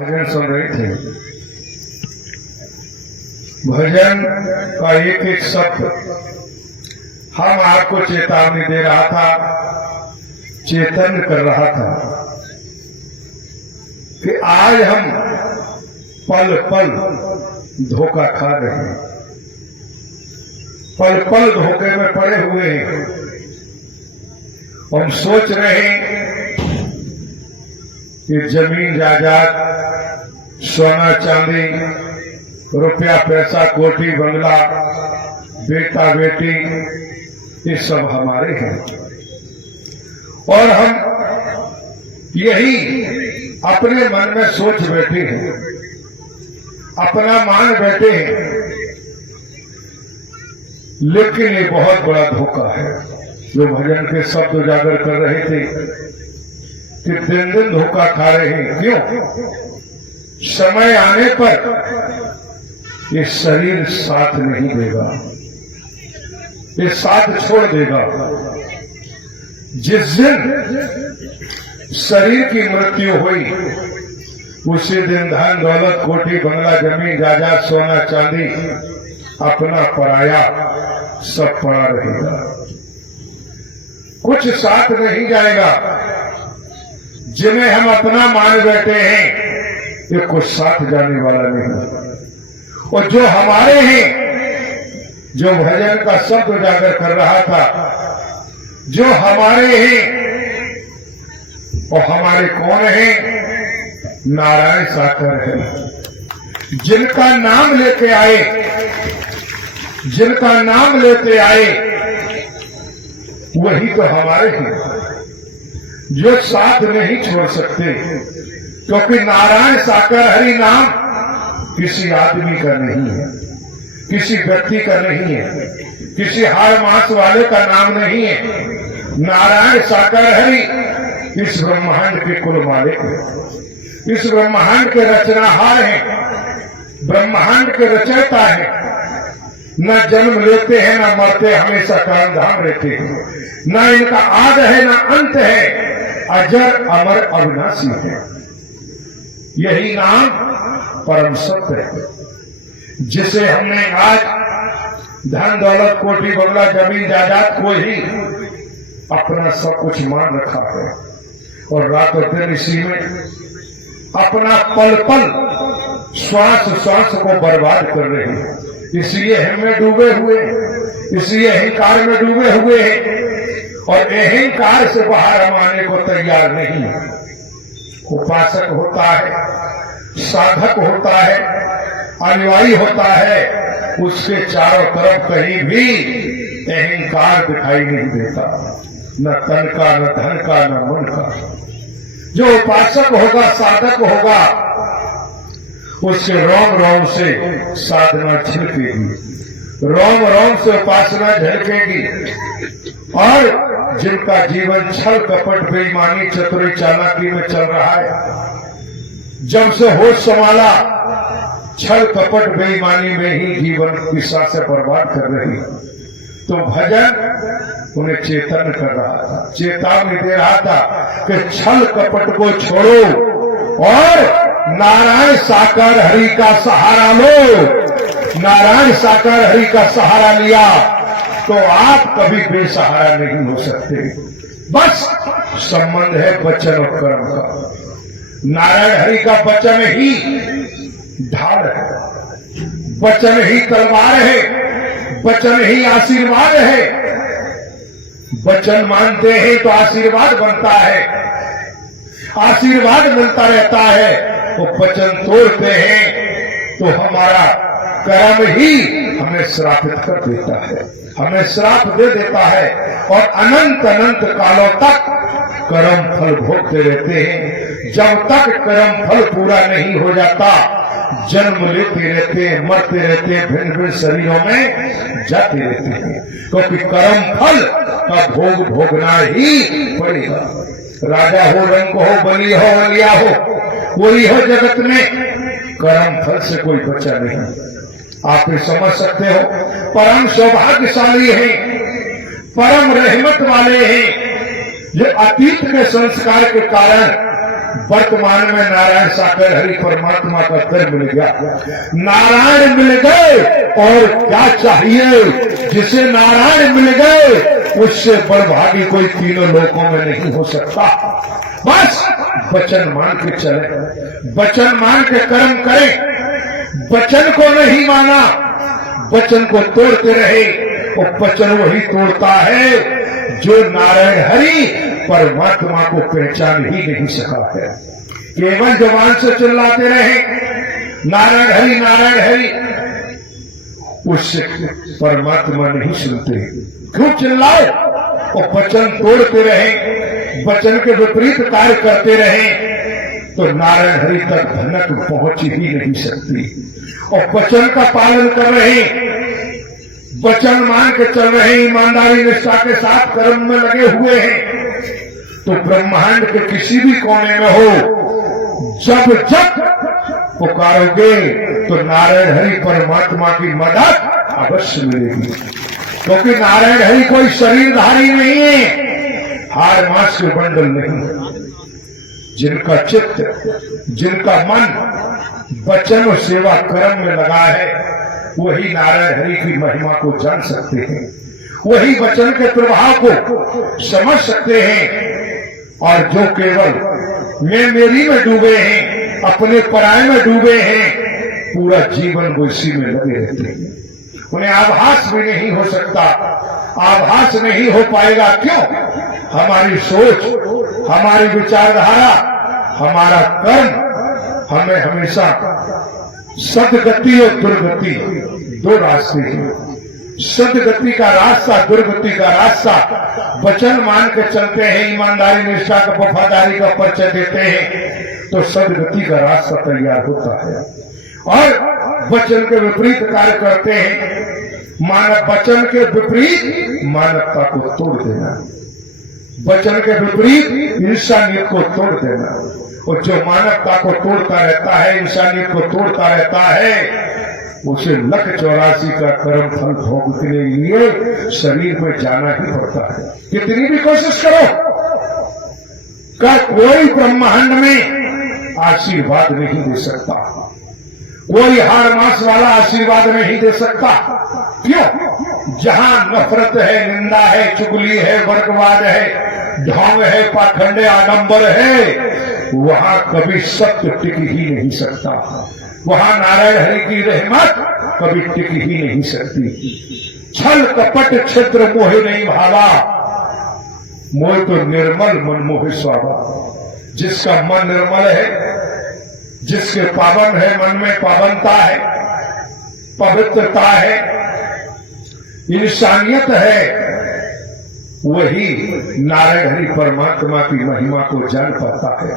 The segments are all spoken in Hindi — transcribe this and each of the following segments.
भजन सुन रहे थे। भजन का एक एक शब्द हम आपको चेतावनी दे रहा था, चेतन कर रहा था कि आज हम पल पल धोखा खा रहे हैं, पल पल धोखे में पड़े हुए हैं। हम सोच रहे हैं कि जमीन जायदाद, सोना चांदी, रुपया पैसा, कोठी बंगला, बेटा बेटी, ये सब हमारे हैं और हम यही अपने मन में सोच बैठे हैं, अपना मान बैठे हैं। लेकिन ये बहुत बड़ा धोखा है। जो भजन के शब्द उजागर कर रहे थे कि दिन दिन धोखा खा रहे हैं। क्यों? समय आने पर ये शरीर साथ नहीं देगा, ये साथ छोड़ देगा। जिस दिन शरीर की मृत्यु हुई उसी दिन धन दौलत, कोठी बंगला, जमीन जायदाद, सोना चांदी, अपना पराया सब पड़ा रहेगा, कुछ साथ नहीं जाएगा। जिन्हें हम अपना मान बैठे हैं ये कुछ साथ जाने वाला नहीं। और जो हमारे हैं, जो भजन का शब्द उजागर कर रहा था, जो हमारे हैं और हमारे कौन हैं? नारायण साकर है। जिनका नाम लेते आए, जिनका नाम लेते आए वही तो हमारे हैं, जो साथ नहीं छोड़ सकते। क्योंकि नारायण साकर हरि नाम किसी आदमी का नहीं है, किसी व्यक्ति का नहीं है, किसी हार मास वाले का नाम नहीं है। नारायण साकर हरि इस ब्रह्मांड के कुल मालिक है, इस ब्रह्मांड के रचनाहार हैं, ब्रह्मांड के रचयिता हैं। न जन्म लेते हैं, न मरते, हमेशा काल धाम रहते हैं। न इनका आद है, न अंत है, अजर अमर अविनाशी है। यही नाम परम सत्य है, जिसे हमने आज धन दौलत, कोठी बंगला, जमीन जायदाद को ही अपना सब कुछ मान रखा है और रात और दिन इसी में अपना पल पल, श्वास श्वास को बर्बाद कर रहे हैं। इसलिए हमें डूबे हुए, इसलिए अहंकार में डूबे हुए हैं और अहंकार से बाहर हम आने को तैयार नहीं है। उपासक होता है, साधक होता है, अनुयायी होता है, उसके चारों तरफ कहीं भी अहंकार दिखाई नहीं देता, न तन का, न धन का, न मन का। जो उपासक होगा, साधक होगा, उसके रोम रोम से साधना झलकेगी, रोम रोम से उपासना झलकेगी। और जिनका जीवन छल कपट, बेईमानी, चतुरी, चालाकी में चल रहा है, जब से होश संभाला छल कपट बेईमानी में ही जीवन की सांसें बर्बाद कर रही है। तो भजन उन्हें चेतन कर रहा था, चेतावनी दे रहा था कि छल कपट को छोड़ो और नारायण साकार हरि का सहारा लो। नारायण साकार हरि का सहारा लिया तो आप कभी बेसहारा नहीं हो सकते। बस संबंध है वचन और कर्म का। नारायण हरि का वचन ही ढाल है, वचन ही तलवार है, वचन ही आशीर्वाद है। वचन मानते हैं तो आशीर्वाद बनता है, आशीर्वाद मिलता रहता है। तो वचन तोड़ते हैं तो हमारा कर्म ही हमें श्रापित कर देता है, हमें श्राप दे देता है और अनंत अनंत कालों तक कर्म फल भोगते रहते हैं। जब तक कर्म फल पूरा नहीं हो जाता, जन्म लेते रहते हैं, मरते रहते हैं, भिन्न भिन्न शरीरों में जाते रहते हैं। क्योंकि कर्म फल का भोग भोगना ही पड़ेगा। राजा हो, रंग हो, बली हो, अलिया हो, कोई हो जगत में, कर्म फल से कोई बचा नहीं। आप ये समझ सकते हो, परम सौभाग्यशाली हैं, परम रहमत वाले हैं, जो अतीत के संस्कार के कारण वर्तमान में नारायण साकर हरि परमात्मा का दर मिल गया, नारायण मिल गए और क्या चाहिए। जिसे नारायण मिल गए उससे बड़भागी कोई तीनों लोकों में नहीं हो सकता। बस वचन मान के चले, वचन मान के कर्म करें। वचन को नहीं माना, वचन को तोड़ते रहे, और वचन वही तोड़ता है जो नारायण हरि परमात्मा को पहचान ही नहीं सका है। केवल जबान से चिल्लाते रहे नारायण हरि नारायण हरि, उससे परमात्मा नहीं सुनते। क्यों चिल्लाओ? और वचन तोड़ते रहे, वचन के विपरीत कार्य करते रहे तो नारायण हरि तक भनक पहुंच ही नहीं सकती। और वचन का पालन कर रहे, वचन मान के चल रहे, ईमानदारी निष्ठा के साथ कर्म में लगे हुए हैं, तो ब्रह्मांड के किसी भी कोने में हो, जब जब पुकारोगे तो नारायण हरि परमात्मा की मदद अवश्य मिलेगी। क्योंकि नारायण हरि कोई शरीरधारी नहीं है, हार मास के बंडल नहीं। जिनका चित्त, जिनका मन वचन और सेवा कर्म में लगा है, वही नारायण हरि की महिमा को जान सकते हैं, वही वचन के प्रभाव को समझ सकते हैं। और जो केवल मैं मेरी में डूबे हैं, अपने पराये में डूबे हैं, पूरा जीवन वो इसी में लगे रहते हैं। उन्हें आभास भी नहीं हो सकता, आभास नहीं हो पाएगा। क्यों? हमारी सोच, हमारी विचारधारा, हमारा कर्म हमें हमेशा सदगति और दुर्गति दो रास्ते हैं। सदगति का रास्ता, दुर्गति का रास्ता। वचन मान के चलते हैं, ईमानदारी निष्ठा का वफादारी का परिचय देते हैं, तो सदगति का रास्ता तैयार होता है। और वचन के विपरीत कार्य करते हैं, मानव वचन के विपरीत मानवता को तोड़ देना, वचन के विपरीत इंसानियत को तोड़ देना। और जो मानवता को तोड़ता रहता है, इंसानियत को तोड़ता रहता है, उसे 1,84 का कर्म फल भोगने के लिए शरीर में जाना ही पड़ता है। कितनी भी कोशिश करो, का कोई ब्रह्मांड में आशीर्वाद नहीं दे सकता, कोई हार मास वाला आशीर्वाद नहीं दे सकता। क्यों? जहां नफरत है, निंदा है, चुगली है, वर्गवाद है, ढोंग है, पाखंड आडंबर है, वहां कभी सत्य टिक ही नहीं सकता। वहां नारायण हरि की रहमत कभी टिक ही नहीं सकती। छल कपट क्षेत्र मोहे नहीं भावा, मोह तो निर्मल मन मोहे स्वाभा। जिसका मन निर्मल है, जिसके पावन है, मन में पावनता है, पवित्रता है, इंसानियत है, वही नारायण हरि परमात्मा की महिमा को जान पाता है।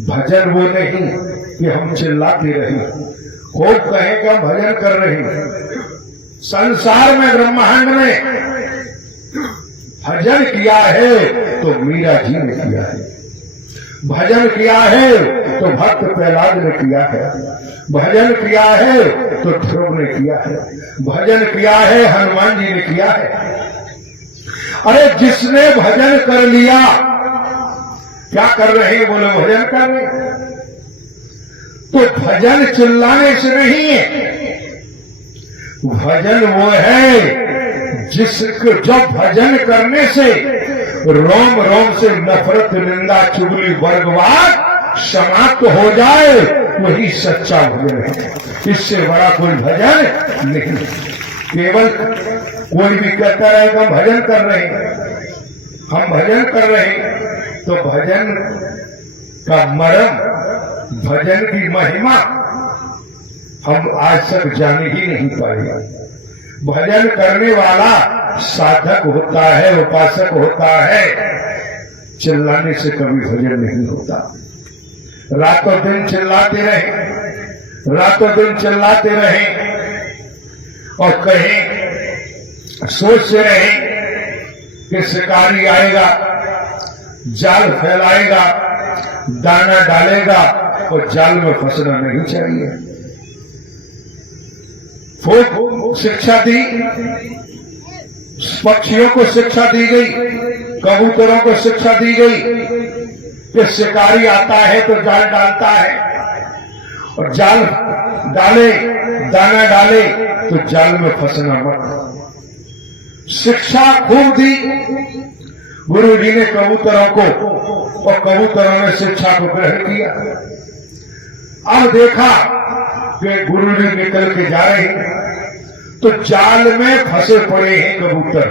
भजन वो नहीं कि हम चिल्लाते रहे, खूब कहें कि हम भजन कर रहे हैं। संसार में, ब्रह्मांड में भजन किया है तो मीरा जी ने किया है, भजन किया है तो भक्त प्रहलाद ने किया है, भजन किया है तो ध्रुव ने किया है, भजन किया है हनुमान जी ने किया है। अरे जिसने भजन कर लिया, क्या कर रहे हैं? बोले भजन कर रहे हैं। तो भजन चिल्लाने से नहीं है, भजन वो है जिसको, जब भजन करने से रोम रोम से नफरत, निंदा, चुगली, वर्गवाद समाप्त हो जाए, वही सच्चा भजन है। इससे बड़ा कोई भजन नहीं। केवल कोई भी कहता है कि हम भजन कर रहे हैं, हम भजन कर रहे हैं, तो भजन का मर्म, भजन की महिमा हम आज तक जाने ही नहीं पाए। भजन करने वाला साधक होता है, उपासक होता है, चिल्लाने से कभी भजन नहीं होता। रातों दिन चिल्लाते रहे, रातों दिन चिल्लाते रहे, और कहीं सोचते रहे कि शिकारी आएगा, जाल फैलाएगा, दाना डालेगा, और जाल में फंसना नहीं चाहिए। खूब शिक्षा दी, पक्षियों को शिक्षा दी गई, कबूतरों को शिक्षा दी गई कि शिकारी आता है तो जाल डालता है, और जाल डाले, दाना डाले तो जाल में फंसना मत। शिक्षा खूब दी गुरु जी ने कबूतरों को, और कबूतरों ने शिक्षा को ग्रहण किया। अब देखा कि गुरु जी निकल के जा रहे हैं तो जाल में फंसे पड़े हैं कबूतर,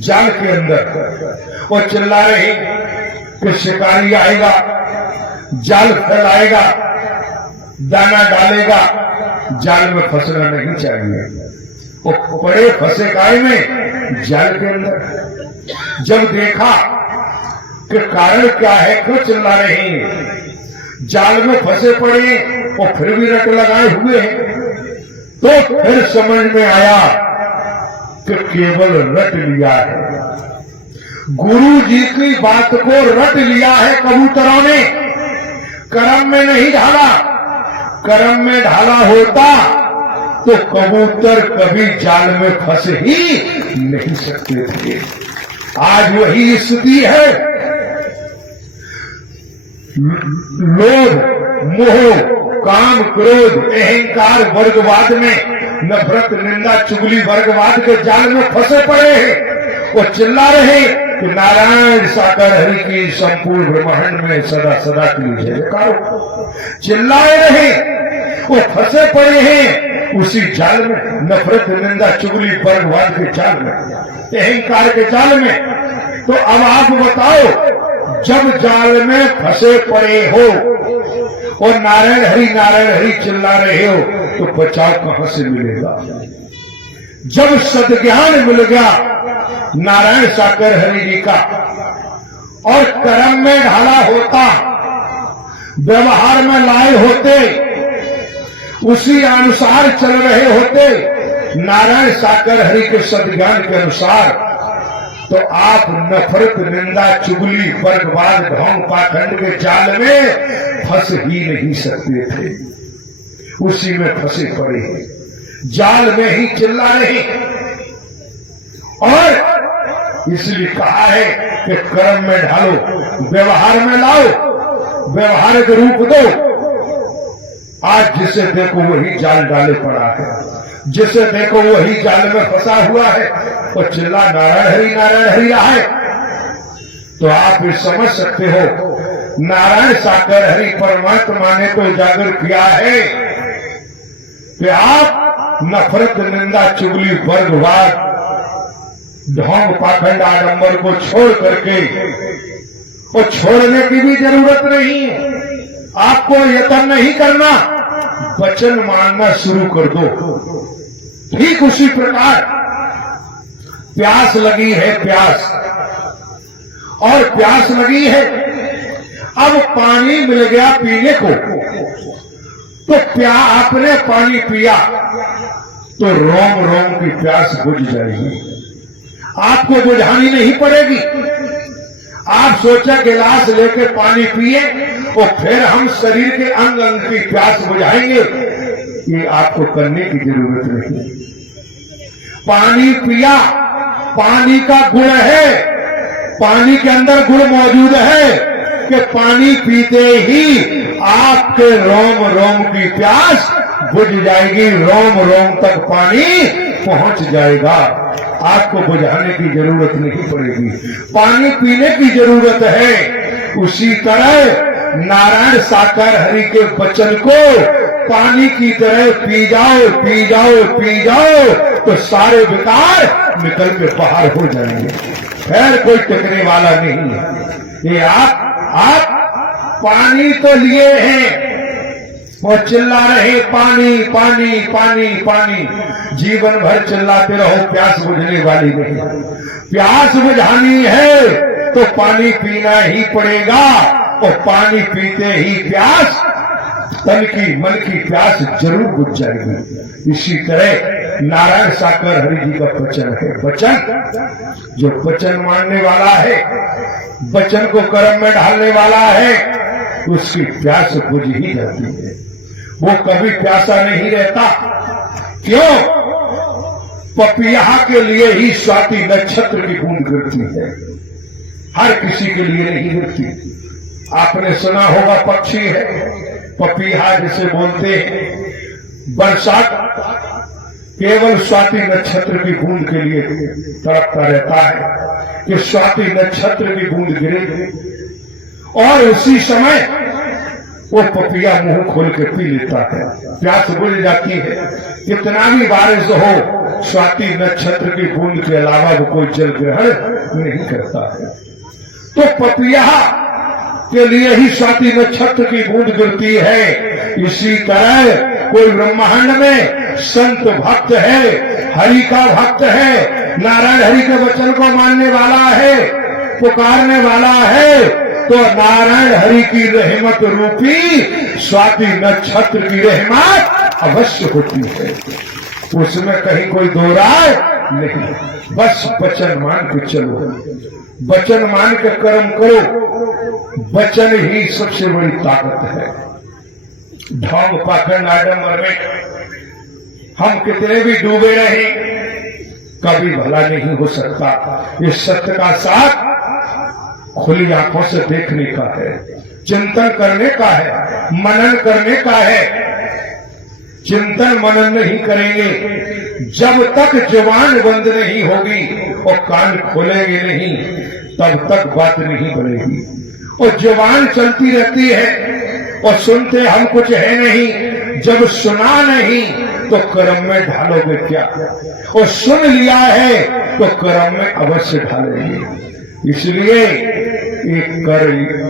जाल के अंदर, और चिल्ला रहे हैं कि शिकारी आएगा, जाल फैलाएगा, दाना डालेगा, जाल में फंसना नहीं चाहिए। वो पड़े फंसे काय में, जाल के अंदर। जब देखा कि कारण क्या है, क्यों चिल्ला रहे हैं, जाल में फंसे पड़े और फिर भी रट लगाए हुए हैं, तो फिर समझ में आया कि केवल रट लिया है, गुरु जी की बात को रट लिया है कबूतरों ने, कर्म में नहीं ढाला। कर्म में ढाला होता तो कबूतर कभी जाल में फंस ही नहीं सकते थे। आज वही स्थिति है। लोभ, मोह, काम, क्रोध, अहंकार वर्गवाद में, नफरत, निंदा, चुगली वर्गवाद के जाल में फंसे पड़े हैं। वो चिल्ला रहे कि नारायण साकार हरि की संपूर्ण ब्रह्मांड में सदा सदा के लिए जयकार। चिल्लाए रहे, वो फंसे पड़े हैं उसी जाल में, नफरत, निंदा, चुगली वर्गवाद के जाल में, अहंकार के जाल में। तो अब आप बताओ, जब जाल में फंसे पड़े हो और नारायण हरि चिल्ला रहे हो, तो बचाव कहां से मिलेगा? जब सद्ज्ञान मिल गया नारायण साकर हरि जी का, और कर्म में ढाला होता, व्यवहार में लाए होते, उसी अनुसार चल रहे होते नारायण साकर हरि के सद्ज्ञान के अनुसार, तो आप नफरत, निंदा, चुगली, वर्गवाद, ढोंग, पाखंड के जाल में फंस ही नहीं सकते थे। उसी में फंसे पड़े हैं, जाल में ही चिल्ला रहे। और इसलिए कहा है कि कर्म में ढालो, व्यवहार में लाओ, व्यवहारिक रूप दो। आज जिसे देखो वही जाल डाले पड़ा है, जिसे देखो वही जाल में फंसा हुआ है, और चिल्ला नारायण हरि रहा है। तो आप ये समझ सकते हो, नारायण साकर हरि परमात्मा ने तो उजागर किया है कि आप नफरत, निंदा, चुगली, वर्गवाद, ढोंग, पाखंड, आडंबर को छोड़ करके, और छोड़ने की भी जरूरत नहीं है, आपको यत्न नहीं करना, वचन मानना शुरू कर दो। ठीक उसी प्रकार प्यास लगी है, प्यास, और प्यास लगी है, अब पानी मिल गया पीने को, तो आपने पानी पिया तो रोम रोम की प्यास बुझ जाएगी, आपको बुझानी नहीं पड़ेगी। आप सोचा गिलास लेके पानी पिए और फिर हम शरीर के अंग अंग की प्यास बुझाएंगे, ये आपको करने की जरूरत नहीं। पानी पिया, पानी का गुण है, पानी के अंदर गुण मौजूद है कि पानी पीते ही आपके रोम रोम की प्यास बुझ जाएगी, रोम रोम तक पानी पहुंच जाएगा, आपको बुझाने की जरूरत नहीं पड़ेगी, पानी पीने की जरूरत है। उसी तरह नारायण साकार हरि के वचन को पानी की तरह पी जाओ, पी जाओ, पी जाओ, तो सारे विकार निकल के बाहर हो जाएंगे, फिर कोई टिकने वाला नहीं है। ये आप पानी तो लिए हैं और चिल्ला रहे पानी पानी पानी पानी, जीवन भर चिल्लाते रहो, प्यास बुझने वाली नहीं। प्यास बुझानी है तो पानी पीना ही पड़ेगा, और पानी पीते ही प्यास, तन की मन की प्यास जरूर बुझ जाएगी। इसी तरह नारायण साकार हरि जी का वचन है, वचन जो वचन मानने वाला है, वचन को कर्म में ढालने वाला है, उसकी प्यास बुझ ही जाती है, वो कभी प्यासा नहीं रहता। क्यों? पपिया के लिए ही स्वाति नक्षत्र की बूंद गिरती है, हर किसी के लिए नहीं गिरती। आपने सुना होगा पक्षी है पपीहा जिसे बोलते हैं, बरसात केवल स्वाति नक्षत्र की बूंद के लिए तड़पता रहता है कि स्वाति नक्षत्र की बूंद गिरे, और उसी समय वो पपिया मुंह खोल के पी लेता है, प्यास बुझ जाती है। कितना भी बारिश हो, स्वाति नक्षत्र की बूंद के अलावा वो कोई जल ग्रहण नहीं करता है। तो पपिया के लिए ही स्वाति नक्षत्र की बूंद गिरती है। इसी तरह कोई ब्रह्मांड में संत भक्त है, हरि का भक्त है, नारायण हरि के वचन को मानने वाला है, पुकारने वाला है, तो नारायण हरि की रहमत रूपी स्वाति नक्षत्र की रहमत अवश्य होती है। उसमें कहीं कोई दो राय नहीं, बस वचन मान के चलो, वचन मान के कर्म करो। वचन ही सबसे बड़ी ताकत है। ढोंग पाखंड आडंबर में हम कितने भी डूबे रहे, कभी भला नहीं हो सकता। इस सत्य का साथ खुली आंखों से देखने का है, चिंतन करने का है, मनन करने का है। चिंतन मनन नहीं करेंगे जब तक जुबान बंद नहीं होगी और कान खोलेंगे नहीं, तब तक बात नहीं बनेगी। और जुबान चलती रहती है और सुनते हम कुछ है नहीं। जब सुना नहीं तो कर्म में ढालोगे क्या, और सुन लिया है तो कर्म में अवश्य ढालेंगे। इसलिए एक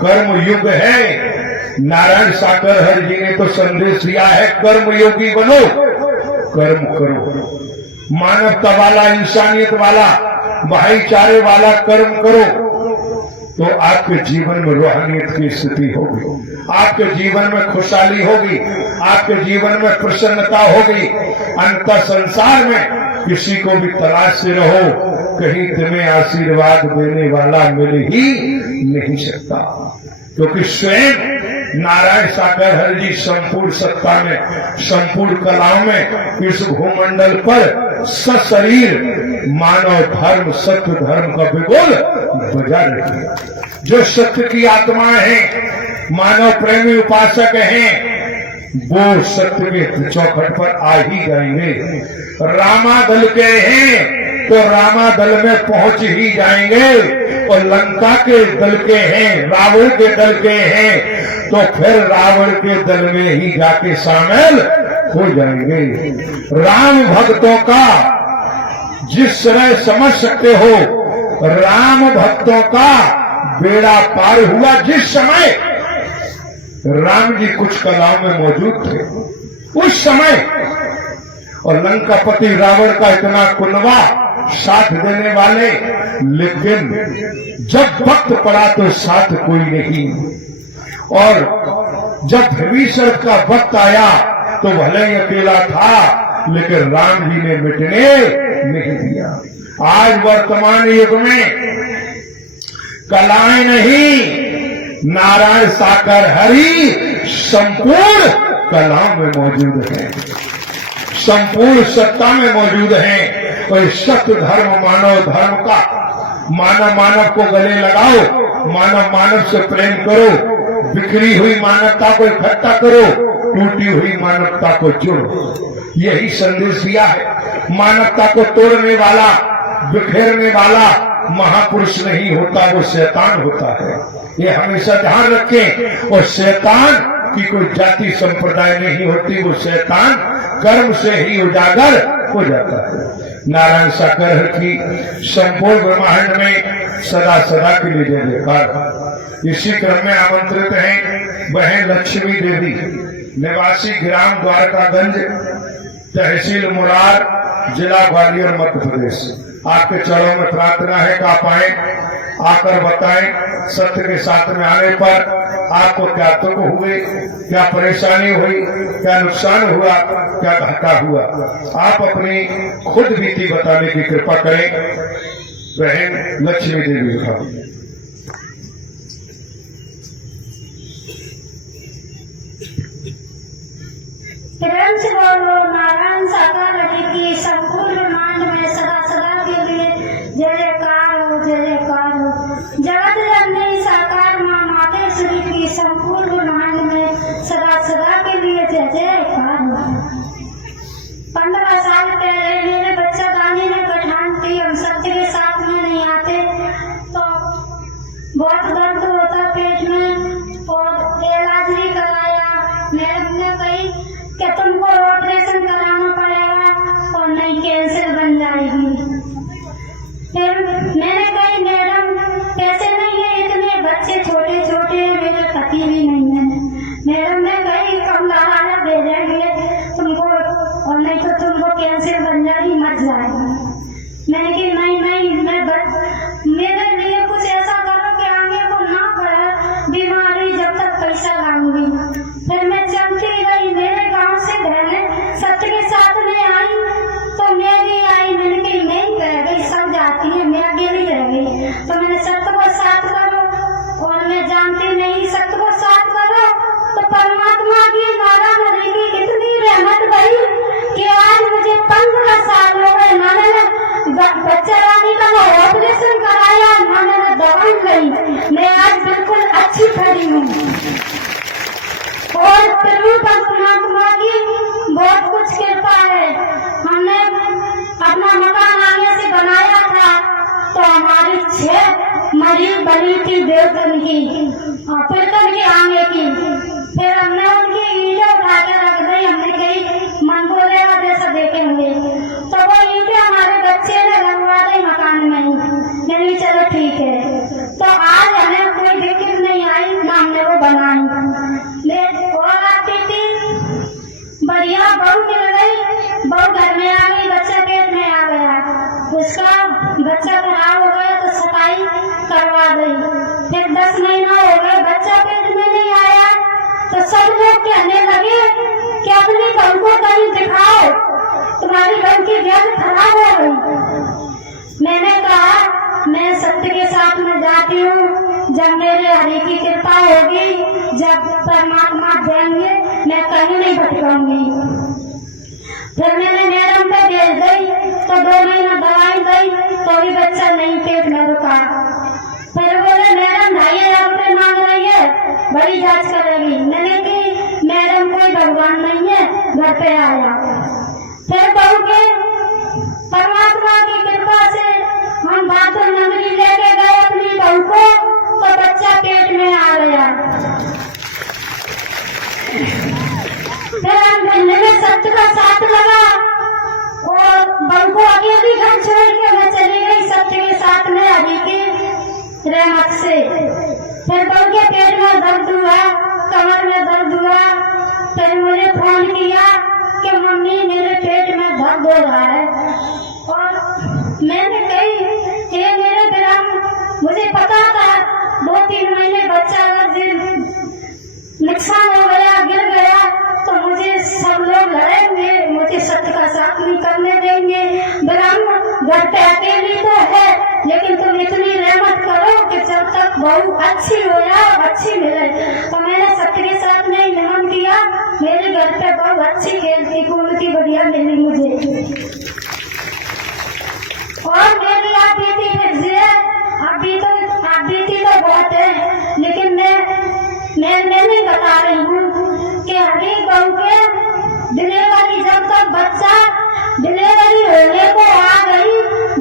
कर्म युग है। नारायण साकर हरि जी ने तो संदेश दिया है, कर्म योगी बनो, कर्म करो, मानवता वाला, इंसानियत वाला, भाईचारे वाला कर्म करो, तो आपके जीवन में रूहानियत की स्थिति होगी, आपके जीवन में खुशहाली होगी, आपके जीवन में प्रसन्नता होगी। अंत संसार में किसी को भी तलाश से रहो, कहीं तुम्हें आशीर्वाद देने वाला मिल ही नहीं सकता, क्योंकि स्वयं नारायण साकर हरि जी संपूर्ण सत्ता में, संपूर्ण कलाओं में इस भूमंडल पर सशरीर मानव धर्म, सत्य धर्म का बिगुल बजा रही है। जो सत्य की आत्मा है, मानव प्रेमी उपासक हैं, वो सत्य के चौखट पर आ ही जाएंगे। रामा दल के हैं तो रामा दल में पहुंच ही जाएंगे, और लंका के दल के हैं, रावण के दल के हैं, तो फिर रावण के दल में ही जाके शामिल हो जाएंगे। राम भक्तों का जिस तरह समझ सकते हो, राम भक्तों का बेड़ा पार हुआ जिस समय राम जी कुछ कलाओं में मौजूद थे उस समय, और लंकापति रावण का इतना कुनवा साथ देने वाले, लेकिन जब वक्त पड़ा तो साथ कोई नहीं। और जब विभीषण का वक्त आया तो भले ही अकेला था, लेकिन राम जी ने मिटने नहीं दिया। आज वर्तमान युग में कलाएं नहीं, नारायण साकर हरि संपूर्ण कलाओं में मौजूद है, संपूर्ण सत्ता में मौजूद है। और सत्य धर्म, मानव धर्म का, मानव मानव को गले लगाओ, मानव मानव से प्रेम करो, बिखरी हुई मानवता को इकट्ठा करो, टूटी हुई मानवता को जोड़ो। यही संदेश दिया है। मानवता को तोड़ने वाला, बिखेरने वाला महापुरुष नहीं होता, वो शैतान होता है। ये हमेशा ध्यान रखें। और शैतान की कोई जाति संप्रदाय नहीं होती, वो शैतान कर्म से ही उजागर हो जाता है। नारायण साकर की संपूर्ण ब्रह्मांड में सदा सदा के लिए जय जयकार। इसी क्रम में आमंत्रित हैं बहन लक्ष्मी देवी, निवासी ग्राम द्वारकागंज, तहसील मुरार, जिला ग्वालियर, मध्य प्रदेश। आपके चरणों में प्रार्थना है कि आप आए, आकर बताएं सत्य के साथ में आने पर आपको क्या दुख हुए, क्या परेशानी हुई, क्या नुकसान हुआ, क्या घाटा हुआ। आप अपनी खुद बीती बताने की कृपा करें। बहन लक्ष्मी देवी का प्रेम से बोलो नारायण साकार हरि की संपूर्ण ब्रह्मांड में सदा सदा के लिए जय जयकार हो, जय जयकार हो। जगत जननी साकार माँ मातेश्वरी की परमात्मा की नारायण हरि की कितनी रहमत भरी कि आज मुझे 15 साल हो गए। मैंने बच्चा रानी का ऑपरेशन कराया, मैंने दवाई ली, मैं आज बिल्कुल अच्छी खड़ी हूँ। और प्रभु परमात्मा की बहुत कुछ कृपा है। हमने अपना मकान आगे से बनाया था तो हमारी 6 मरीज बनी थी देवतन की, पीतल की आगे की। फिर हमने उनकी ईंटें उठा के रख दी, हमने कही मन बोलेगा जैसा देखेंगे। तो वो ईंटें हमारे बच्चे ने लगवा दी मकान में। नहीं चलो ठीक है, तो आज हमें कोई दिक्कत नहीं आई, ना हमने वो बनाई। और आती थी बढ़िया बहू मिल गई, बहू घर में आ गई, बच्चा पेट में आ गया, उसका बच्चा खराब हो गया तो सफाई करवा दी। फिर 10 महीना हो गए, बच्चा पेट में नहीं आया तो सब लोग कहने लगे कि अपनी बहू को कहीं दिखाओ, तुम्हारी बहू की व्याध खराब हो गई। मैंने कहा मैं सत्य के साथ में जाती हूँ, जब मेरे हरि की कृपा होगी, जब परमात्मा देंगे, मैं कहीं नहीं भटकाऊंगी। फिर मैंने मैडम पे भेज दी तो 2 महीना दवाई दी तो भी बच्चा नहीं पेट में रुका। फिर बोले मैडम 2500 रुपये मांग रही है, बड़ी जांच करेगी। मैंने की मैडम कोई भगवान नहीं है, घर पे आया। फिर बहू के परमात्मा की कृपा से हम बाथरूम नगरी लेके गए अपनी बहू को, तो बच्चा पेट में आ गया। फिर हम मिलने में सत्य का साथ लगा और बहू को अकेली घर छोड़ के मैं चली गई सत्य के साथ में हरि की रहमत से। फिर बहू के पेट में दर्द हुआ, कमर में दर्द हुआ। फिर मुझे फोन किया कि मम्मी मेरे पेट में दर्द हो रहा है। और मैंने कही ये मेरे ग्राम मुझे पता था 2-3 महीने बच्चा अगर नुकसान हो गया, गिर गया तो मुझे सब लोग लड़ेंगे, मुझे सत्य का साथ नहीं करने देंगे। ब्रह्म घर पे अकेली तो है, लेकिन तुम इतनी रहमत करो कि जब तक बहू अच्छी हो जाए, अच्छी मिले। तो मैंने सत्य के साथ में निमन किया, मेरे घर पे बहू अच्छी खेलती कूदती बढ़िया मिली मुझे। और मेरी आप बीती फिर से आप बीती तो बहुत है, लेकिन मैं नहीं बता रही हूँ कि हरी बहू के डिलीवरी, जब तक बच्चा डिलीवरी होने को आ गई,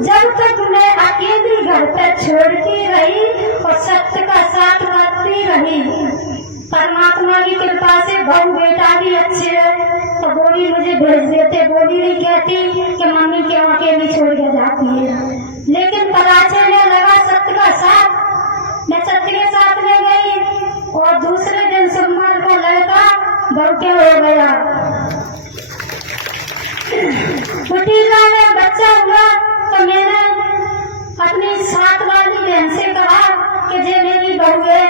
जब तक मैं अकेली घर पे छोड़ती रही और सत्य का साथ करती रही। परमात्मा की कृपा से बहू बेटा भी अच्छे है तो वो भी मुझे भेज देते, वो भी नहीं कहती कि मम्मी क्यों अकेली छोड़ के जाती है। लेकिन पता चलने लगा सत्य का साथ, मैं सत्य के साथ में गई और दूसरे दिन सोमवार को लड़का बड़के हो गया। कुटीला में बच्चा हुआ तो मैंने अपनी साथ वाली बहन से कहा कि जे मेरी बहू है,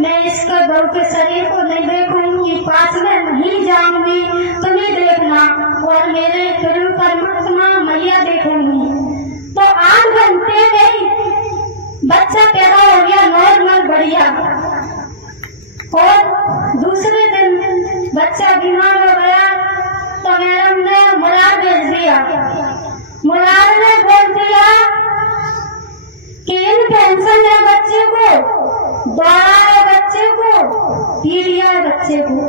मैं इसके बहू के शरीर को नहीं देखूंगी, पास में नहीं जाऊंगी, तुम्हें देखना और मेरे गुरु परमात्मा मैया देखूंगी। तो 8 घंटे में बच्चा पैदा हो गया, नॉर्मल बढ़िया। और दूसरे दिन बच्चा बीमार हो गया तो मैडम ने मुरार भेज दिया। मुरार ने बोल दिया कि इन पेंशन है बच्चे को, दौड़ा है बच्चे को, पीड़िया है बच्चे को।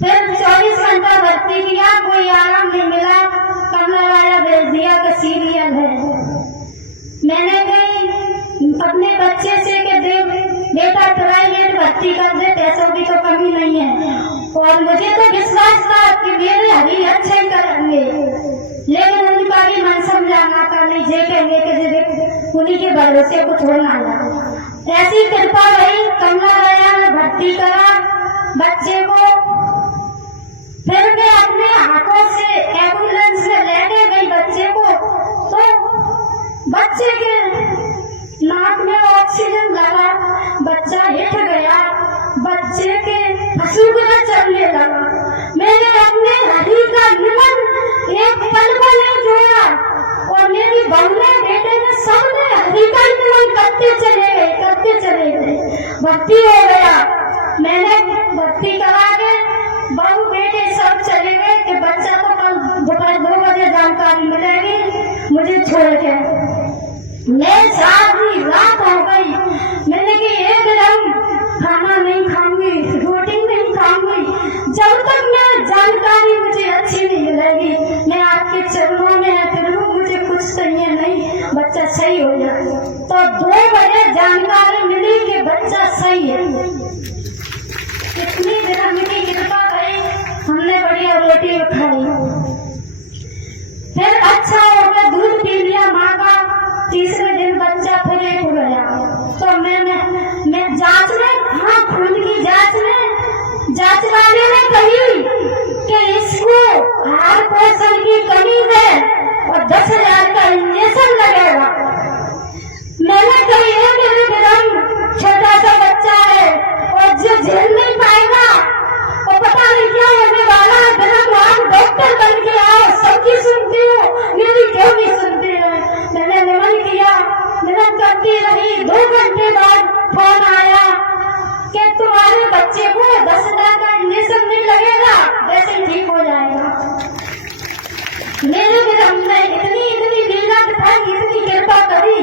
फिर 24 घंटा भर्ती किया, कोई आराम नहीं मिला, कमला वाला भेज दिया कि सीरियल है। मैंने कही अपने बच्चे से कि बेटा प्राइवेट भर्ती कर दे, पैसों की तो कमी नहीं है। और मुझे तो विश्वास था कि मेरे हरी अच्छे करेंगे, लेकिन उनका भी मन समझाना था, नहीं जे कहेंगे कि उन्हीं के भरोसे कुछ होना है। ऐसी कृपा रही, कमला राया ने भर्ती करा बच्चे को। फिर मैं अपने हाथों से एम्बुलेंस में लेके गई बच्चे को, तो बच्चे के नाक में ऑक्सीजन लगा, बच्चा हिट गया, बच्चे के फसूकना चलने लगा। मैंने अपने हरी का निमन एक पल को नहीं जोड़ा और मेरी बहू ने, बेटे ने, सबने हरी का निमन करते चले गए। भर्ती हो गया। मैंने भर्ती करा के बहू बेटे सब चले गए कि बच्चा को कल दोपहर 2 बजे जानकारी मिलेगी मुझे छोड़ के। मैं सारी रात हो गई, मैंने कि एक दिन खाना नहीं खाऊंगी, रोटी नहीं खाऊंगी जब तक मैं जानकारी मुझे अच्छी नहीं मिलेगी। मैं आपके चरणों में है, फिर मुझे कुछ चाहिए नहीं, बच्चा सही हो जाए। तो 2 बजे जानकारी मिली कि बच्चा सही है। इतनी देर मेरी कृपा गई, हमने बढ़िया रोटी खाई, फिर अच्छा हो गया, दूध पी लिया माँ का। तीसरे दिन बच्चा फिर एक हो गया। तो मैं जांचने, हाँ खून की जांच वाले ने कही कि इसको हार पोषण की कमी है और 10,000 का इंजेक्शन लगेगा। मैंने कही है मेरे बेरम छोटा सा बच्चा है और जो झेल नहीं पाएगा वो पता नहीं क्या होने वाला है। बेरम आप डॉक्टर बन के आओ, सबकी सुनती हो, मेरी क्यों नहीं सुनती है। मैंने निमन किया, निमन करती रही। 2 घंटे बाद फोन आया कि तुम्हारे बच्चे को 10,000 का इंजेक्शन नहीं लगेगा, वैसे ही ठीक हो जाएगा। मेरे बेरम ने इतनी लीला दिखाई, इतनी कृपा करी।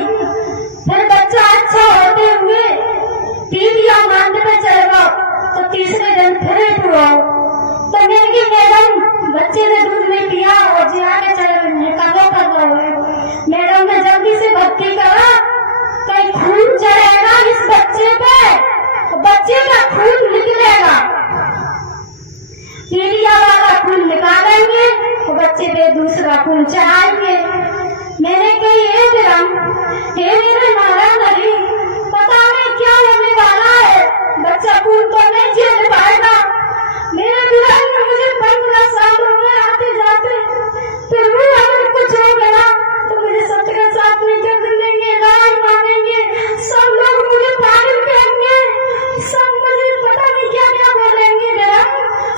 फिर बच्चा अच्छा होते हुए पीलिया मांड पे चलेगा। तो तीसरे दिन फिर हुआ। तो मेरी मैडम बच्चे ने दूध नहीं पिया और जिया के चले गए, कदों कर रहे। मैडम ने जल्दी से भर्ती करा, कहीं खून चढ़ेगा इस बच्चे पे, बच्चे का खून निकलेगा, पीलिया वाला खून निकालेंगे और बच्चे पे दूसरा खून चढ़ाएंगे। मैंने कही हे मेरे नारायण हरि, पता नहीं क्या होने वाला है, बच्चा खून तो नहीं झेल पाएगा। मेरे विराट में मुझे 15 साल हो गए आते जाते, फिर भी अगर कुछ हो गया तो मुझे सत्य के साथ नहीं कर देंगे, लड़ाई मांगेंगे, सब लोग मुझे पागल कहेंगे, सब मुझे पता नहीं क्या क्या बोलेंगे। मेरा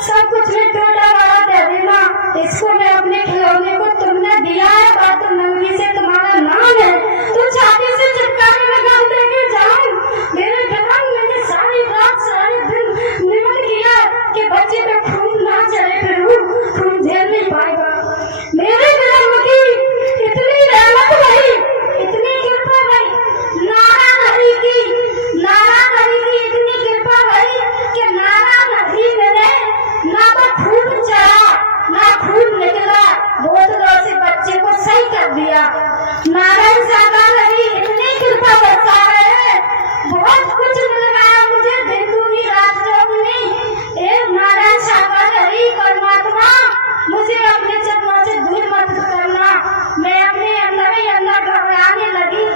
सब कुछ में टोटा वाला दे देना, इसको मैं अपने खिलौने को तुमने दिया है, बात नंगी से तुम्हारा नाम है, तो छाती से चिपकाने लगा देंगे जान। मेरे भगवान मैंने सारी रात सारे दिन निमन किया कि बच्चे पे खून ना चले, फिर वो खून झेल नहीं पाएगा। मेरे भगवान की इतनी रहमत रही, इतनी कृपा रही, नारायण हरि की इतनी कृपा रही कि नारायण हरि मेरे ना तो खून चढ़ा ना खून निकला, बोतलों से बच्चे को सही कर दिया। नारायण साकार हरि इतनी कृपा बरसा रहे हैं, बहुत कुछ मिल रहा है मुझे दिन दूनी रात चौगुनी। एक नारायण साकार हरि परमात्मा मुझे अपने चरणों से दूर मत करना। मैं अपने अंदर ही अंदर घबराने लगी।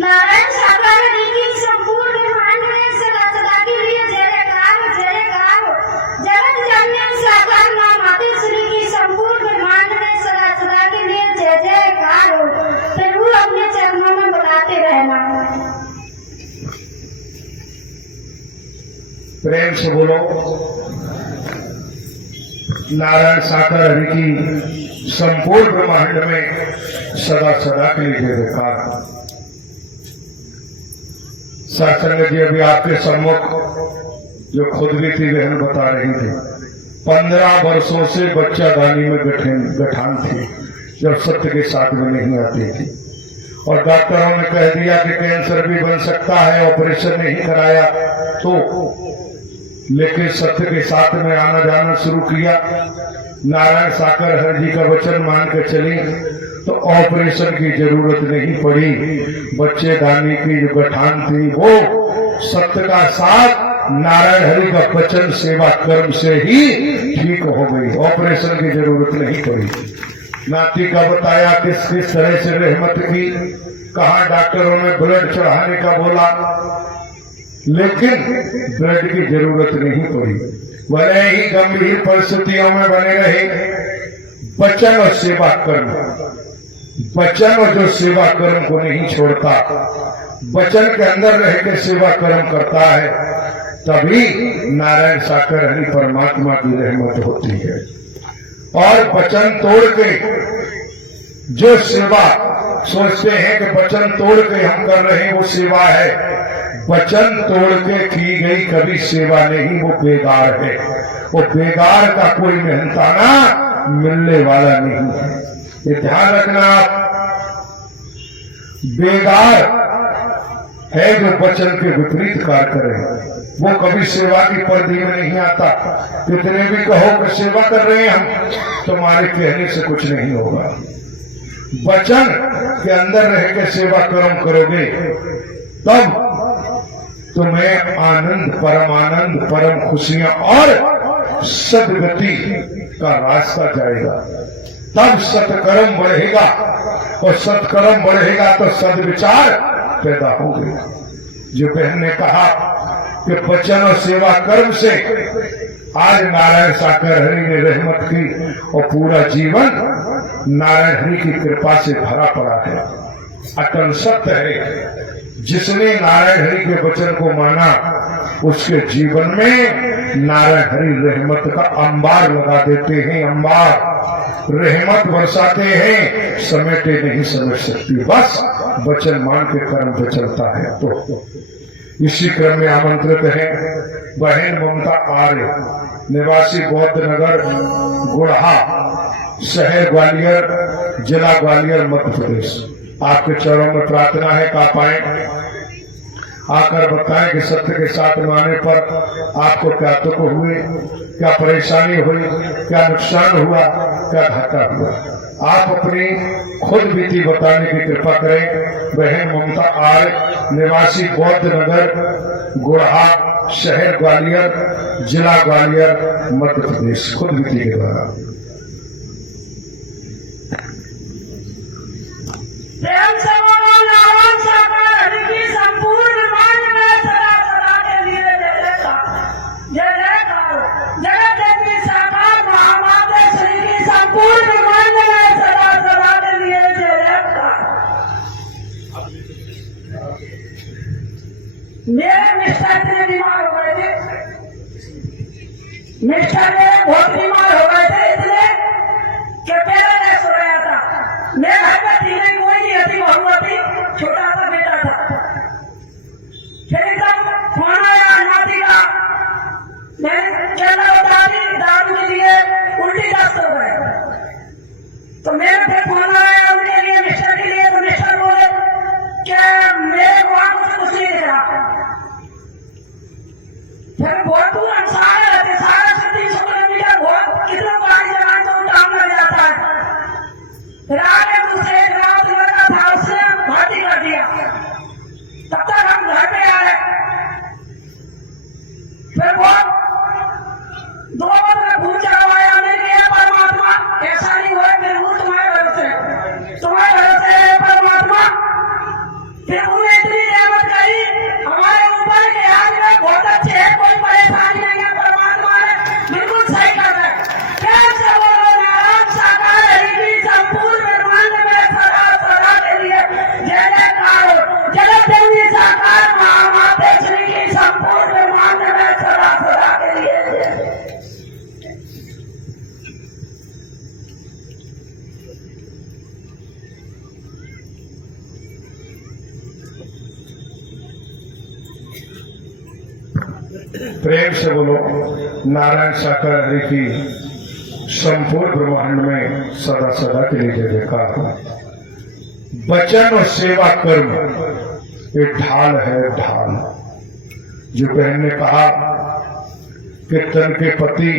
नारायण साकार हरि की संपूर्ण ब्रह्मांड में सदा के लिए जयकार जयकार। जगत जननी साकार मां मातेश्वरी की संपूर्ण ब्रह्मांड में सदा के लिए जय जयकार हो। फिर वो अपने चरणों में बुलाते रहना। प्रेम से बोलो नारायण साकार हरि की संपूर्ण ब्रह्मांड में सदा के लिए जयकार। सत्संग जी अभी आपके सम्मुख जो खुद भी थी बहन बता रही थी, 15 वर्षों से बच्चा दानी में गठान थी, जब सत्य के साथ में नहीं आती थी और डॉक्टरों ने कह दिया कि कैंसर भी बन सकता है, ऑपरेशन नहीं कराया तो, लेकिन सत्य के साथ में आना जाना शुरू किया। नारायण साकार हरि जी का वचन मान कर चली तो ऑपरेशन की जरूरत नहीं पड़ी। बच्चे दानी की जो गठान थी वो सत्य का साथ नारायण हरि का वचन सेवा कर्म से ही ठीक हो गई, ऑपरेशन की जरूरत नहीं पड़ी। नाती का बताया किस किस तरह से रहमत की, कहा डॉक्टरों ने ब्लड चढ़ाने का बोला, लेकिन ब्लड की जरूरत नहीं पड़ी। भले ही गंभीर परिस्थितियों में बने रहे, वचन और सेवा कर्म, वचन और जो सेवा कर्म को नहीं छोड़ता, वचन के अंदर रह के सेवा कर्म करता है, तभी नारायण साकार हरि परमात्मा की रहमत होती है। और वचन तोड़ के जो सेवा सोचते हैं कि वचन तोड़ के हम कर रहे हैं वो सेवा है, वचन तोड़ के की गई कभी सेवा नहीं, वो बेकार है। वो बेकार का कोई मेहनताना मिलने वाला नहीं है, ये ध्यान रखना आप। बेकार है जो वचन के विपरीत कार्य करे, वो कभी सेवा की परिधि में नहीं आता। कितने भी कहो कि सेवा कर रहे हैं हम, तुम्हारे कहने से कुछ नहीं होगा। वचन के अंदर रह के सेवा कर्म करोगे तब तुम्हें आनंद, परमानंद, परम खुशियां और सदगति का रास्ता जाएगा। तब सत्कर्म बढ़ेगा, और सत्कर्म बढ़ेगा तो सद्विचार पैदा होंगे। जो बहन ने कहा कि वचन और सेवा कर्म से आज नारायण साकर हरि ने रहमत की और पूरा जीवन नारायण हरि की कृपा से भरा पड़ा है। अटल सत्य है, जिसने नारायण हरि के वचन को माना उसके जीवन में नारायण हरि रहमत का अंबार लगा देते हैं। अंबार रहमत बरसाते हैं, समेटे नहीं समझ सकती, बस वचन मान के कर्म पे चलता है। तो इसी क्रम में आमंत्रित है बहन ममता आर्य, निवासी बौद्ध नगर, गुढ़ा, शहर ग्वालियर, जिला ग्वालियर, मध्य प्रदेश। आपके चरणों में प्रार्थना है कि आप आए, आकर बताएं कि सत्य के साथ में आने पर आपको क्या दुख हुए, क्या परेशानी हुई, क्या नुकसान हुआ, क्या घाटा हुआ। आप अपनी खुद बीती बताने की कृपा करें। बहन ममता आर्य, निवासी बौद्ध नगर, गुढ़ा, शहर ग्वालियर, जिला ग्वालियर, मध्य प्रदेश, खुद बीती के द्वारा। प्रेम से बोलो नारायण साकर हरि की संपूर्ण मान में सदा सदा के लिए जय जयकार। जगत जननी साकार महामाता श्री की संपूर्ण मान में सदा सदा के लिए जय जयकार। मेरे मिस्टर इतने बीमार हो गए थे, मिस्टर मेरे बहुत बीमार हो गए थे, इसलिए कि पैरालाइज हो गया था। मेरे घर में तीन कोई नहीं हती, बहू थी, छोटा सा बेटा था। फिर एकदम फोन आया नाती का, मैं कहना बता दी दारू के लिए उल्टी दस्त हो गए। तो मेरे फिर फोन आया उनके लिए, मिस्टर के लिए। तो मिस्टर बोले कि मेरे को आंखों से कुछ नहीं दिख रहा। फिर बहुत दूर हम सारे रहते, सारे से 300 किलोमीटर, बहुत कितना बाइक चलाए तो टाइम लग जाता है। फिर आगे दूसरे गांव से लड़का था, उसने भर्ती कर दिया। तब तक हम घर पे आए। फिर वो 2 बार में भूल चढ़वाया, मैंने कहा परमात्मा ऐसा नहीं हुआ, मैं हूँ तुम्हारे भरोसे, तुम्हारे भरोसे है परमात्मा। फिर उन्हें इतनी रहमत करी हमारे ऊपर के आज में बहुत अच्छे है, कोई परेशानी नहीं है, परमात्मा ने बिल्कुल सही कर रहा है। कैसे बोलो नारायण साकार हरि की संपूर्ण ब्रह्मांड में सदा सदा के लिए जय जयकार हो। जगत जननी साकार महामाता श्री की संपूर्ण ब्रह्मांड में सदा सदा के लिए जय। प्रेम से बोलो नारायण साकर हरि की संपूर्ण ब्रह्मांड में सदा सदा के लिए जय जयकार हो। वचन और सेवा कर्म ये ढाल है, ढाल। जो बहन ने कहा कि तन के पति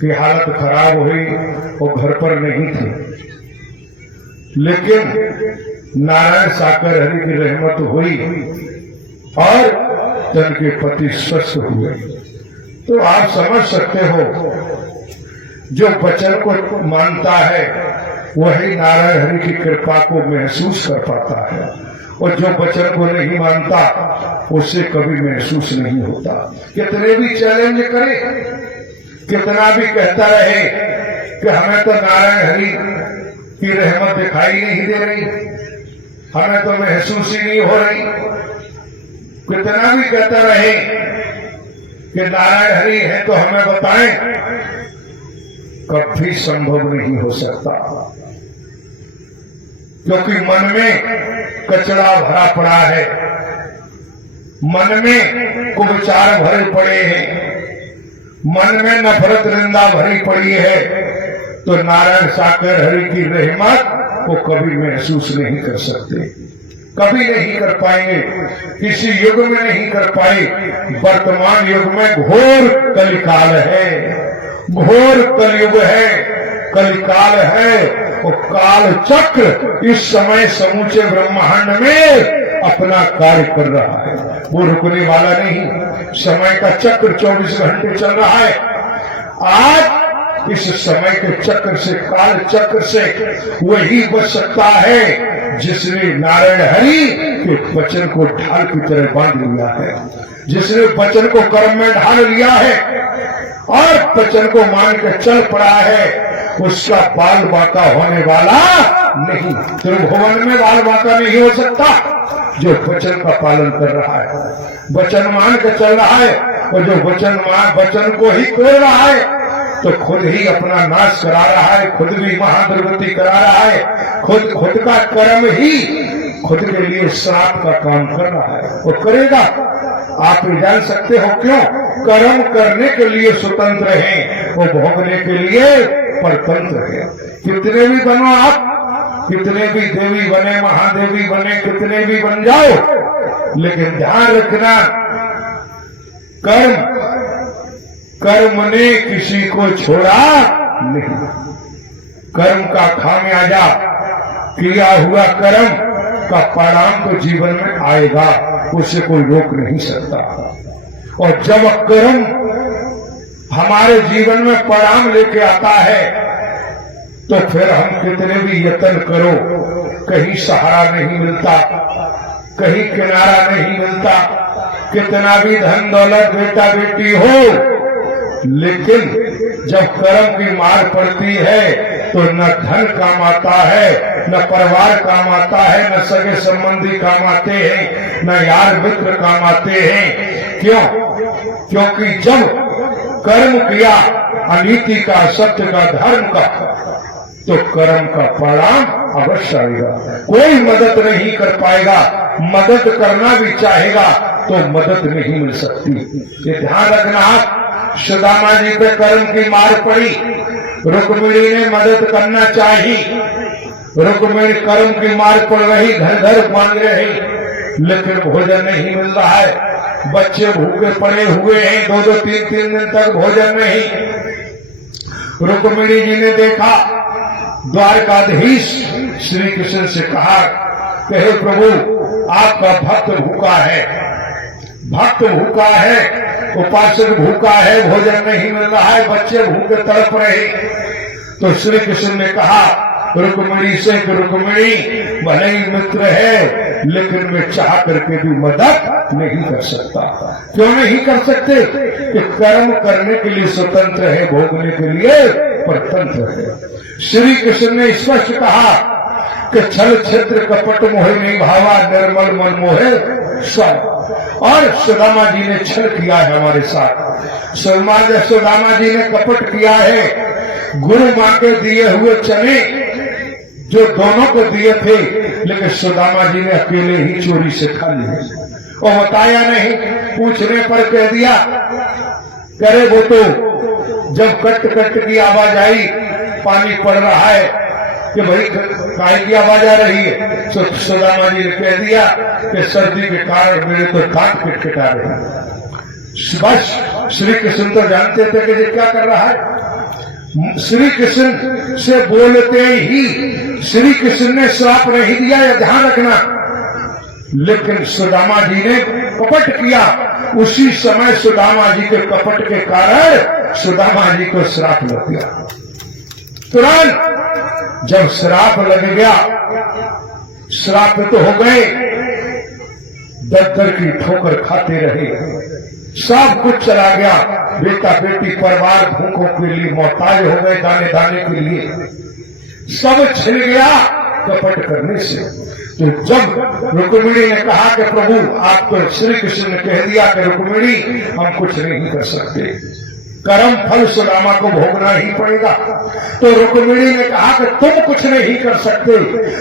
की हालत खराब हुई, वो घर पर नहीं थे, लेकिन नारायण साकर हरि की रहमत हुई और तन के पति स्वस्थ हुए। तो आप समझ सकते हो, जो वचन को मानता है वही नारायण हरि की कृपा को महसूस कर पाता है, और जो वचन को नहीं मानता उससे कभी महसूस नहीं होता। कितने भी चैलेंज करे, कितना भी कहता रहे कि हमें तो नारायण हरि की रहमत दिखाई नहीं दे रही, हमें तो महसूस ही नहीं हो रही, कितना भी कहता रहे कि नारायण हरि है तो हमें बताएं, कभी संभव नहीं हो सकता, क्योंकि मन में कचरा भरा पड़ा है। मन में कुविचार भरे पड़े हैं, मन में नफरत निंदा भरी पड़ी है, तो नारायण साकर हरि की रहमत को कभी महसूस नहीं कर सकते, कभी नहीं कर पाएंगे, किसी युग में नहीं कर पाए। वर्तमान युग में घोर कलिकाल है, घोर कलयुग है, कलिकाल है, और काल चक्र इस समय समूचे ब्रह्मांड में अपना कार्य कर रहा है, वो रुकने वाला नहीं। समय का चक्र 24 घंटे चल रहा है। आज इस समय के चक्र से, काल चक्र से वही बच सकता है जिसने नारायण हरि के वचन को ढाल की तरह बांध लिया है, जिसने वचन को कर्म में ढाल लिया है और वचन को मान के चल पड़ा है, उसका बाल बाका होने वाला नहीं। त्रिभुवन में बाल बाका नहीं हो सकता जो वचन का पालन कर रहा है, वचन मान के चल रहा है, और जो वचन को ही तोड़ रहा है तो खुद ही अपना नाश करा रहा है, खुद भी महादुर्गति करा रहा है, खुद का कर्म ही खुद के लिए श्राप का काम कर रहा है। वो करेगा, आप जान सकते हो क्यों? कर्म करने के लिए स्वतंत्र हैं, वो भोगने के लिए परतंत्र है। कितने भी बनो आप, कितने भी देवी बने, महादेवी बने, कितने भी बन जाओ, लेकिन ध्यान रखना, कर्म ने किसी को छोड़ा नहीं। कर्म का खामियाजा, किया हुआ कर्म का परिणाम तो जीवन में आएगा, उसे कोई रोक नहीं सकता। और जब कर्म हमारे जीवन में परिणाम लेके आता है तो फिर हम कितने भी यत्न करो, कहीं सहारा नहीं मिलता, कहीं किनारा नहीं मिलता, कितना भी धन दौलत बेटा बेटी हो, लेकिन जब कर्म की मार पड़ती है तो न धन काम आता है, न परिवार काम आता है, न सगे संबंधी काम आते हैं, न यार मित्र काम आते हैं। क्यों? क्योंकि जब कर्म किया अनीति का, सत्य का, धर्म का, तो कर्म का परिणाम अवश्य आएगा। कोई मदद नहीं कर पाएगा, मदद करना भी चाहेगा तो मदद नहीं मिल सकती। ये ध्यान रखना। आप सुदामा जी पे कर्म की मार पड़ी, रुक्मिणी ने मदद करना चाही, रुक्मिणी कर्म की मार पड़ रही, घर घर मांग रहे, लेकिन भोजन नहीं मिल रहा है, बच्चे भूखे पड़े हुए हैं, 2-2, 3-3 दिन तक भोजन नहीं। रुक्मिणी जी ने देखा, द्वारकाधीश श्री कृष्ण से कहा कि हे प्रभु, आपका भक्त भूखा है, भक्त भूखा है, उपासक भूखा है, भोजन नहीं मिल रहा है, बच्चे भूखे तड़प रहे। तो श्री कृष्ण ने कहा रुक्मिणी से कि रुक्मिणी भले ही मित्र है, लेकिन मैं चाह करके भी मदद नहीं कर सकता। क्यों नहीं कर सकते? कि कर्म करने के लिए स्वतंत्र है, भोगने के लिए परतंत्र है। श्री कृष्ण ने स्पष्ट कहा कि छल छिद्र कपट मोहे नहीं भावा, निर्मल मन मोहे सब। और सुदामा जी ने छल किया है हमारे साथ, सुदामा जी ने कपट किया है। गुरु माँ के दिए हुए चने जो दोनों को दिए थे, लेकिन सुदामा जी ने अकेले ही चोरी से खा लिए और बताया नहीं। पूछने पर कह दिया, करे वो तो जब कट कट की आवाज आई, पानी पड़ रहा है कि भाई काय की आवाज आ रही है, तो सुदामा जी ने कह दिया कि सर्दी के कारण मेरे तो दांत किटकिटा रहे हैं। बस श्री कृष्ण तो जानते थे कि ये क्या कर रहा है। श्री कृष्ण से बोलते ही श्री कृष्ण ने श्राप नहीं दिया, यह ध्यान रखना, लेकिन सुदामा जी ने कपट किया। उसी समय सुदामा जी के कपट के कारण सुदामा जी को श्राप लग गया। तुरंत जब श्राप लग गया, श्राप तो हो गए, दर की ठोकर खाते रहे, सब कुछ चला गया। बेटा बेटी परिवार भूखों के लिए मोहताज हो गए, दाने दाने के लिए सब छिन गया कपट करने से। तो जब रुक्मिणी ने कहा कि प्रभु, आप तो श्री कृष्ण ने कह दिया कि रुक्मिणी हम कुछ नहीं कर सकते, कर्म फल सुदामा को भोगना ही पड़ेगा। तो रुक्मिणी ने कहा कि तुम कुछ नहीं कर सकते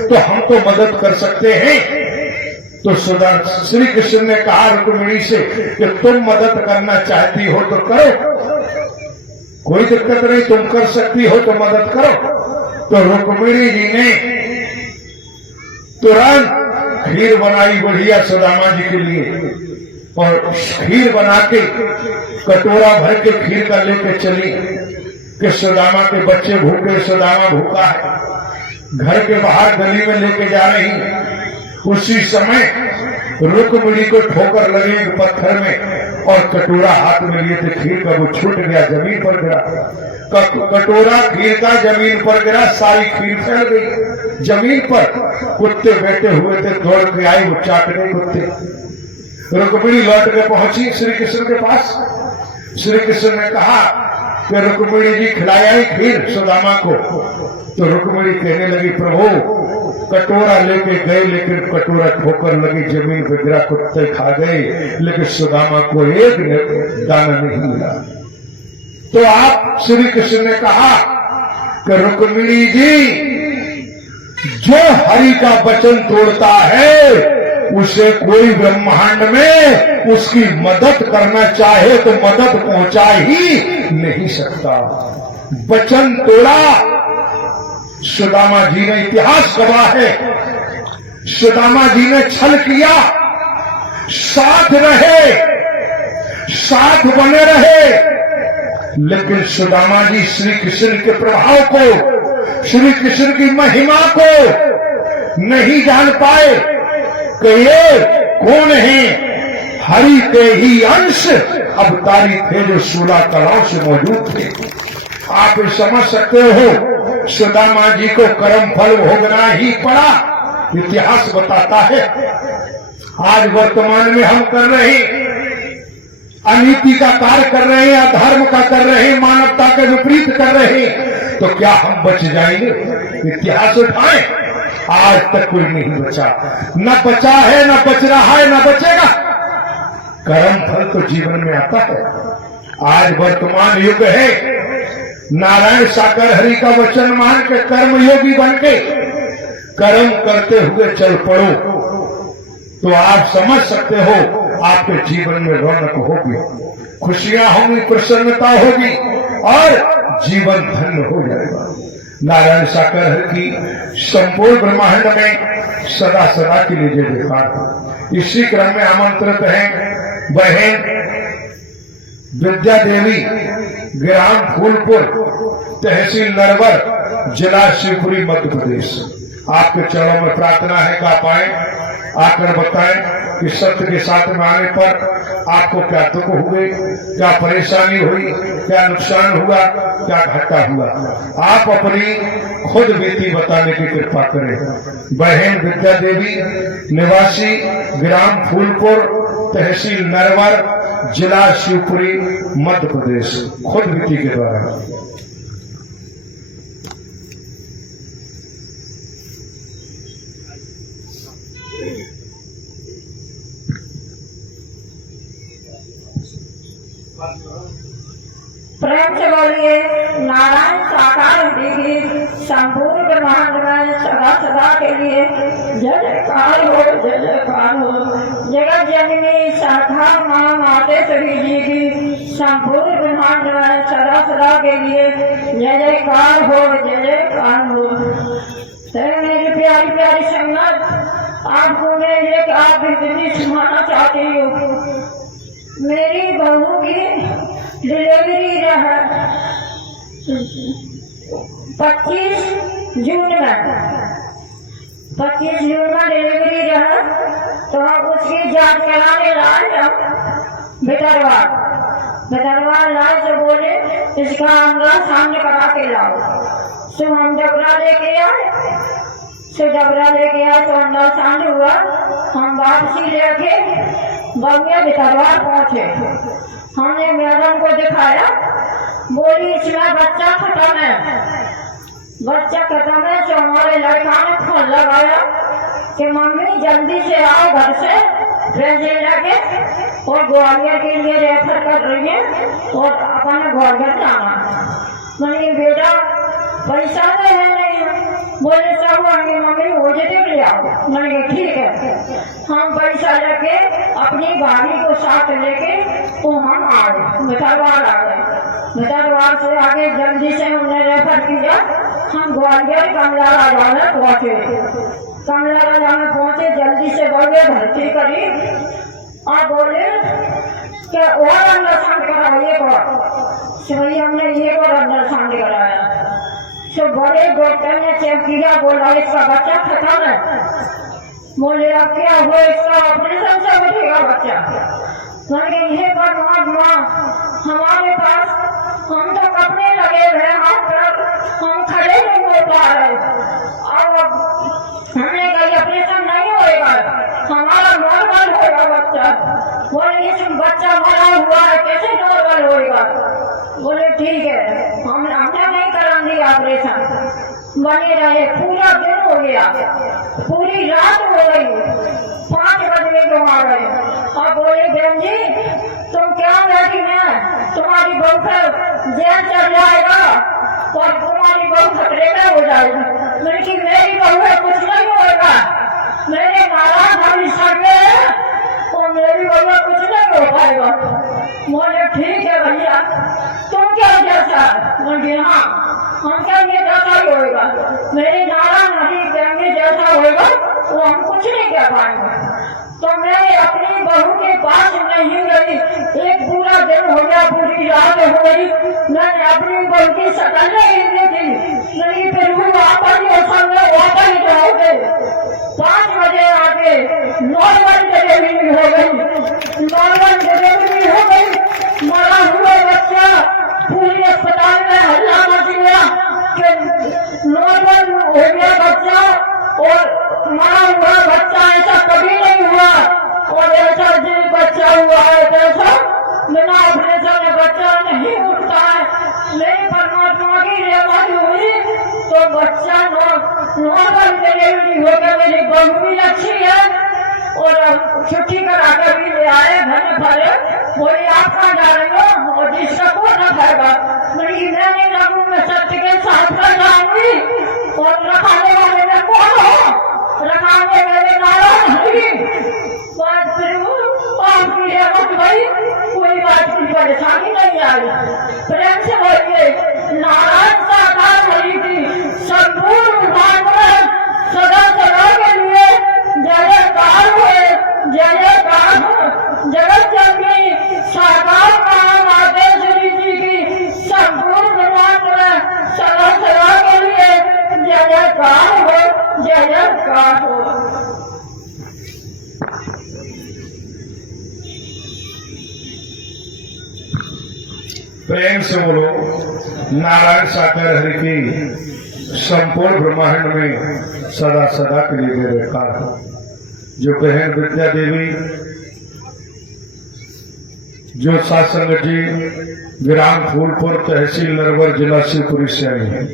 तो हम तो मदद कर सकते हैं। तो श्री कृष्ण ने कहा रुक्मिणी से कि तुम मदद करना चाहती हो तो करो, कोई दिक्कत नहीं, तुम कर सकती हो तो मदद करो। तो रुक्मिणी जी ने तुरंत खीर बनाई बढ़िया सुदामा जी के लिए, और खीर बना के कटोरा भर के खीर का लेके चली कि सुदामा के बच्चे भूखे, सुदामा भूखा है। घर के बाहर गली में लेके जा रही, उसी समय रुक्मिणी को ठोकर लगी एक पत्थर में, और कटोरा हाथ में लिए थे खीर का, वो छूट गया, जमीन पर गिरा। कटोरा खीर का जमीन पर गिरा, सारी खीर फैल गई जमीन पर। कुत्ते बैठे हुए थे, दौड़ के आए, वो चाट गए कुत्ते। रुक्मिणी लौट के पहुंची श्री कृष्ण के पास। श्री कृष्ण ने कहा कि रुक्मिणी जी खिलाया खीर सुदामा को। तो रुक्मिणी कहने लगी, प्रभु कटोरा लेके गए, लेकिन कटोरा ठोकर लगी, जमीन पे गिरा, कुत्ते खा गए, लेकिन सुदामा को एक दाना नहीं मिला। तो आप श्री कृष्ण ने कहा कि रुक्मिणी जी, जो हरि का वचन तोड़ता है उसे कोई ब्रह्मांड में उसकी मदद करना चाहे तो मदद पहुंचा ही नहीं सकता। वचन तोड़ा सुदामा जी ने, इतिहास गवाह है। सुदामा जी ने छल किया, साथ रहे, साथ बने रहे, लेकिन सुदामा जी श्री कृष्ण के प्रभाव को, श्री कृष्ण की महिमा को नहीं जान पाए कि ये कौन है। हरि के ही अंश अवतारी थे जो 16 कलाओं से मौजूद थे। आप समझ सकते हो सुदामा जी को कर्म फल भोगना ही पड़ा, इतिहास बताता है। आज वर्तमान में हम कर रहे हैं, अनीति का कार्य कर रहे हैं, अधर्म का कर रहे हैं, मानवता के विपरीत कर रहे हैं, तो क्या हम बच जाएंगे? इतिहास उठाएं, आज तक कोई नहीं बचा, न बचा है, न बच रहा है, न बचेगा। कर्म फल तो जीवन में आता है। आज वर्तमान युग है, नारायण साकर हरि का वचन मान के कर्म योगी बन के कर्म करते हुए चल पड़ो, तो आप समझ सकते हो आपके जीवन में रौनक होगी, खुशियां होंगी, प्रसन्नता होगी और जीवन धन्य हो जाएगा। नारायण साकर हरि की संपूर्ण ब्रह्मांड में सदा सदा के लिए जय जयकार। इसी क्रम में आमंत्रित है बहन विद्या देवी, ग्राम फूलपुर, तहसील नरवर, जिला शिवपुरी, मध्य प्रदेश। आपके चरणों में प्रार्थना है कि आप आए, आकर बताएं कि सत्य के साथ में आने पर आपको क्या दुख हुए, क्या परेशानी हुई, क्या नुकसान हुआ, क्या घाटा हुआ। आप अपनी खुद बीती बताने की कृपा करें। बहन विद्या देवी, निवासी ग्राम फूलपुर, तहसील नरवर, जिला शिवपुरी, मध्य प्रदेश, खुद बीती के द्वारा। प्रेम से बोलिए नारायण साकार हरि की संपूर्ण ब्रह्मांड में सदा सदा के लिए जय जयकार हो, जय जयकार हो। जगत जननी शाखा मां मातेश्वरी जी की संपूर्ण ब्रह्मांड में सदा सदा के लिए जय जयकार हो, जय जयकार हो। मेरी प्यारी प्यारी संगत, आपको मैं एक आप भी सुनाना चाहती हूँ। मेरी बहू की डिलीवरी रहा 25 जून में, 25 जून में डिलीवरी रहा, तो हम उसकी जांच कराने लाए भितरवार लाए, तो बोले इसका अंगा सामने करा के लाओ। तो हम डबरा लेके आए, तो अंडा सामने हुआ। हम वापसी लेके बंगे भितरवार पहुंचे। हमने मैडम को दिखाया, बोली इसमें बच्चा खत्म है, बच्चा खत्म है। तो हमारे लड़का ने फोन लगाया कि मम्मी जल्दी से आओ घर से, भेजे के और ग्वालियर के लिए रेफर कर रही है और अपन ग्वालियर जाना। मैंने बेटा पैसा तो है नहीं। बोले सब आगे मम्मी मुझे देख ले आओ। मैंने कहा ठीक है। हम पैसा लेके अपनी गाड़ी को साथ लेके तो हम आ गए, मिठारवाड़ आ गए। मिठारवाड़ से आगे जल्दी से हमने रेफर किया। हम ग्वालियर कमला राजा में पहुंचे। कमला राजा में पहुंचे, जल्दी से बढ़े, भर्ती करी और बोले कि और अंडरस्टैंड कराइए को वही हमने ये और अंडरस्टैंड कराया। तो बड़े डॉक्टर ने चेक किया, बोला इसका बच्चा खत्म है। बोले अब क्या हुआ, इसका ऑपरेशन से बचेगा बच्चा। मैंने ये परमात्मा हमारे पास, हम तो कपड़े लगे हुए, हम खड़े नहीं हो पा रहे। अब हमने कही ऑपरेशन नहीं होएगा, हमारा नॉर्मल होगा बच्चा। बोले इस बच्चा मरा हुआ है, कैसे नॉर्मल होएगा। बोले ठीक है, हमने नहीं करा दिया ऑपरेशन। बने रहे, पूरा दिन हो गया, पूरी रात हो गई, 5 बजे जो आ गए। और बोले बहन जी तुम क्या बैठी हैं, तुम्हारी बहू पर जेल चल जाएगा और तुम्हारी बहू खतरे में हो जाएगी। मैंने कि मेरी बहू है, कुछ नहीं होगा, मेरे नाराज हमारी सगे और मेरी बहू है, कुछ नहीं हो पाएगा। बोले ठीक है भैया, तुम क्या जैसा। बोले हाँ, हम क्या ये जैसा ही होगा, मेरी नाराज नहीं कहेंगे जैसा होगा वो हम कुछ नहीं कह पाएंगे। तो मैं अपनी बहू के पास नहीं गई, एक पूरा दिन हो गया, पूरी रात हो गई, मैंने अपनी बहू की शक्ल नहीं देखी। नहीं फिर वो वापस वापस जाओगे। 5 बजे आके नॉर्मल डिलीवरी हो गई, नॉर्मल डिलीवरी हो गई। मरा हुआ बच्चा, पूरी अस्पताल में हल्ला मच गया कि नॉर्मल हो गया बच्चा और मरा हुआ बच्चा, ऐसा कभी नहीं हुआ। और ऐसा जो बच्चा हुआ है जैसा बिना ऑपरेशन में बच्चा नहीं उठता है। मेरी परमात्मा की रहमत हुई तो बच्चा नॉर्मल डिलीवरी हो गया। मेरी बहू भी अच्छी है और छुट्टी करा कर भी ले आए घर में भरे। बोली आप कहाँ जा रहे हो, और जिसका को न खाएगा। मेरी मैं नहीं लगू, मैं सत्य के साथ कर जाऊंगी। और रखाने वाले में कौन हो, रखाने वाले नाराज हरी। बात फिर आपकी रहमत भाई, कोई बात की परेशानी नहीं आई। प्रेम से बोलिए नारायण साकार हरि की संपूर्ण भागवत सदा सदा के लिए जय जयकार हुए, जय जयकार हो। जगत जननी साकार नाम आते श्री जी की संपूर्ण भागवत सदा सदा के लिए जय जयकार हो, जय जयकार हो। प्रेम से बोलो नारायण साकार हरि की संपूर्ण ब्रह्मांड में सदा सदा के लिए दे रखा हो। जो बहन विद्या देवी, जो सासंग जी विराम फूलपुर तहसील नरवर जिला शिवपुरी से आई है,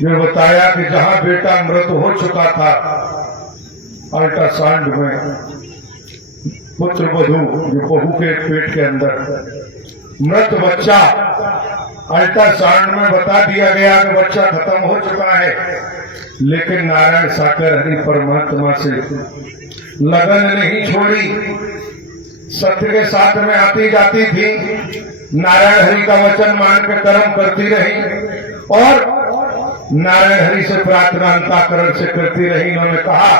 जो बताया कि जहां बेटा मृत हो चुका था, अल्ट्रासाउंड में पुत्र वधू जो बहू के पेट के अंदर मृत बच्चा, अल्ट्रासाउंड में बता दिया गया कि बच्चा खत्म हो चुका है। लेकिन नारायण साकर हरि परमात्मा से लगन नहीं छोड़ी, सत्य के साथ में आती जाती थी, नारायण हरि का वचन मान के कर्म करती रही और नारायण हरि से प्रार्थना अंतःकरण से करती रही। उन्होंने कहा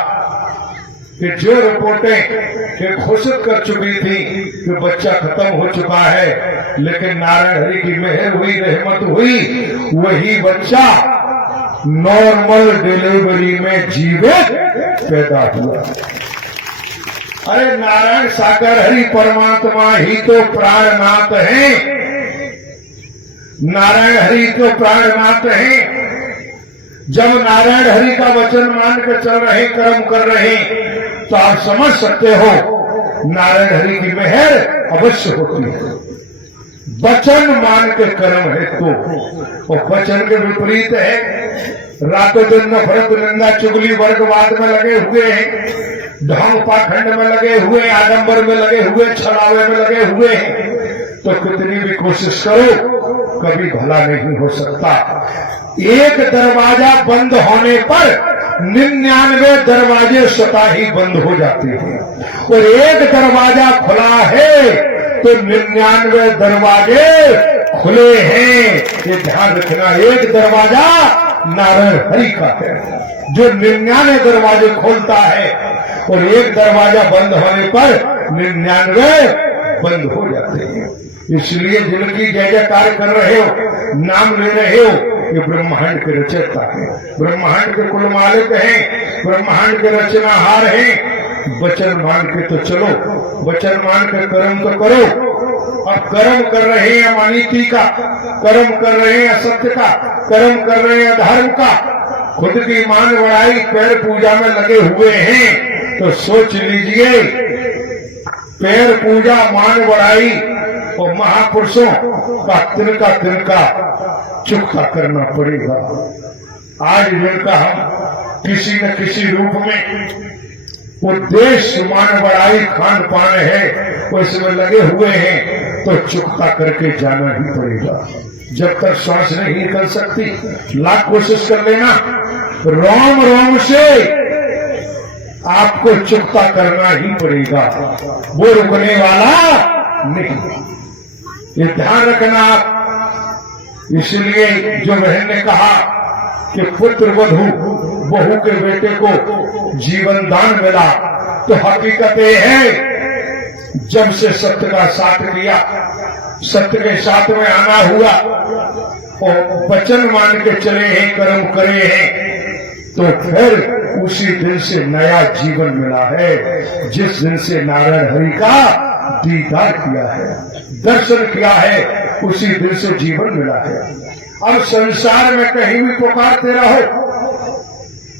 कि जो रिपोर्टें घोषित कर चुकी थी कि बच्चा खत्म हो चुका है, लेकिन नारायण हरि की मेहर हुई, रहमत हुई, वही बच्चा नॉर्मल डिलीवरी में जीवित पैदा हुआ। अरे नारायण सागर हरि परमात्मा ही तो प्राणनाथ है, नारायण हरि तो प्राणनाथ है। जब नारायण हरि का वचन मान कर चल रहे, कर्म कर रहे, तो आप समझ सकते हो नारायण हरि की मेहर अवश्य होती है। वचन मान के कर्म है तो, और वचन के विपरीत है। रातों दिन नफरत, निंदा, चुगली, वर्गवाद में लगे हुए हैं, ढोंग पाखंड में लगे हुए, आडंबर में लगे हुए, छलावे में लगे हुए हैं। तो कितनी भी कोशिश करो कभी भला नहीं हो सकता। एक दरवाजा बंद होने पर 99 दरवाजे स्वतः ही बंद हो जाते हैं, और एक दरवाजा खुला है तो 99 दरवाजे खुले हैं। ये ध्यान रखना, एक दरवाजा नारायण हरि का है जो 99 दरवाजे खोलता है, और एक दरवाजा बंद होने पर 99 बंद हो जाते हैं। इसलिए जिनकी जय जयकार कर रहे हो, नाम ले रहे हो, ये ब्रह्मांड के रचयिता है, ब्रह्मांड के कुल मालिक हैं, ब्रह्मांड के रचनाहार हैं। वचन मान के तो चलो, वचन मान के कर्म तो करो। अब कर्म कर रहे हैं अमानिति का, कर्म कर रहे हैं असत्य का, कर्म कर रहे हैं अधर्म का, खुद की मान बढ़ाई, पैर पूजा में लगे हुए हैं, तो सोच लीजिए पैर पूजा, मान बढ़ाई और महापुरुषों का तिनका तिनका चुकता करना पड़ेगा। आज जिनका हम किसी न किसी रूप में उद्देश्य मान बढ़ाई खान पान है, वो इसमें लगे हुए हैं, तो चुकता करके जाना ही पड़ेगा। जब तक श्वास नहीं निकल सकती, लाख कोशिश कर लेना, रोम रोम से आपको चुकता करना ही पड़ेगा, वो रुकने वाला नहीं। ये ध्यान रखना आप। इसलिए जो बहन ने कहा कि पुत्र वधू बहू के बेटे को जीवन दान मिला, तो हकीकत ये है जब से सत्य का साथ लिया, सत्य के साथ में आना हुआ और वचन मान के चले हैं, कर्म करे हैं, तो फिर उसी दिन से नया जीवन मिला है। जिस दिन से नारायण हरि का दीदार किया है, दर्शन किया है, उसी दिन से जीवन मिला है। अब संसार में कहीं भी पुकारते रहो,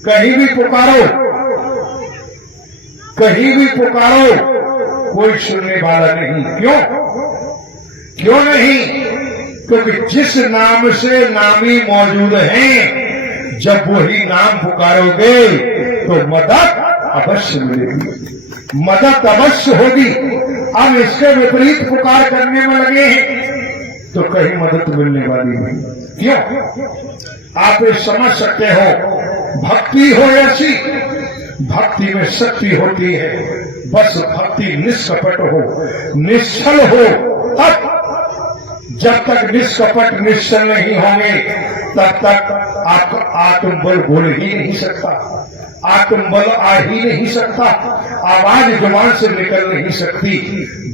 कहीं भी पुकारो, कहीं भी पुकारो, कोई सुनने वाला नहीं। क्यों? क्यों नहीं? क्योंकि जिस नाम से नामी मौजूद हैं, जब वही नाम पुकारोगे तो मदद अवश्य मिलेगी, मदद अवश्य होगी। अब इसके विपरीत पुकार करने में लगे हैं तो कहीं मदद मिलने वाली नहीं। क्यों? आप ये समझ सकते हो, भक्ति हो ऐसी, भक्ति में शक्ति होती है, बस भक्ति निष्कपट हो, निश्चल हो। तब जब तक निष्कपट निश्चल नहीं होंगे, तब तक आपका आत्मबल बोल ही नहीं सकता, आत्मबल आ ही नहीं सकता, आवाज जुबान से निकल नहीं सकती,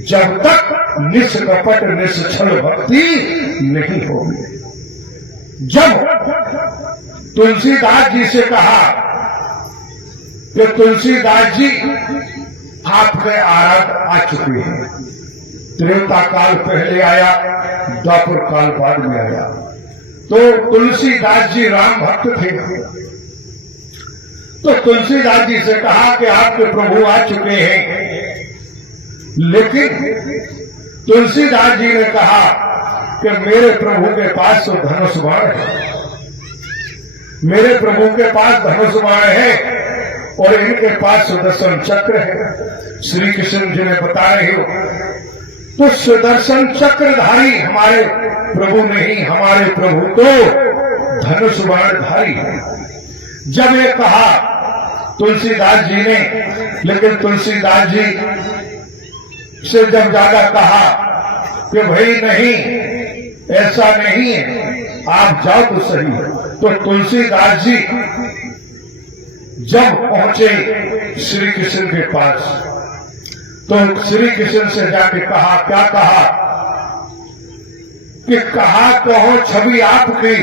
जब तक निष्कपट निश्चल भक्ति नहीं होगी। जब तुलसीदास जी से कहा कि तुलसीदास जी आपके आराध आ चुके हैं, त्रेता काल पहले आया, द्वापर काल बाद में आया, तो तुलसीदास जी राम भक्त थे, तो तुलसीदास जी से कहा कि आपके प्रभु आ चुके हैं। लेकिन तुलसीदास जी ने कहा कि मेरे प्रभु के पास तो धनुष बाण है, मेरे प्रभु के पास धनुष बाण है, और इनके पास सुदर्शन चक्र है। श्री कृष्ण जी ने बता रहे हो, तो सुदर्शन चक्रधारी हमारे प्रभु नहीं, हमारे प्रभु तो धनुष बाणधारी है। जब ये कहा तुलसीदास जी ने, लेकिन तुलसीदास जी से जब ज्यादा कहा कि भाई नहीं, ऐसा नहीं है, आप जाओ तो सही है, तो तुलसीदास जी जब पहुंचे श्री कृष्ण के पास, तो श्री कृष्ण से जाके कहा, क्या कहा कि कहा कहो छवि आपकी,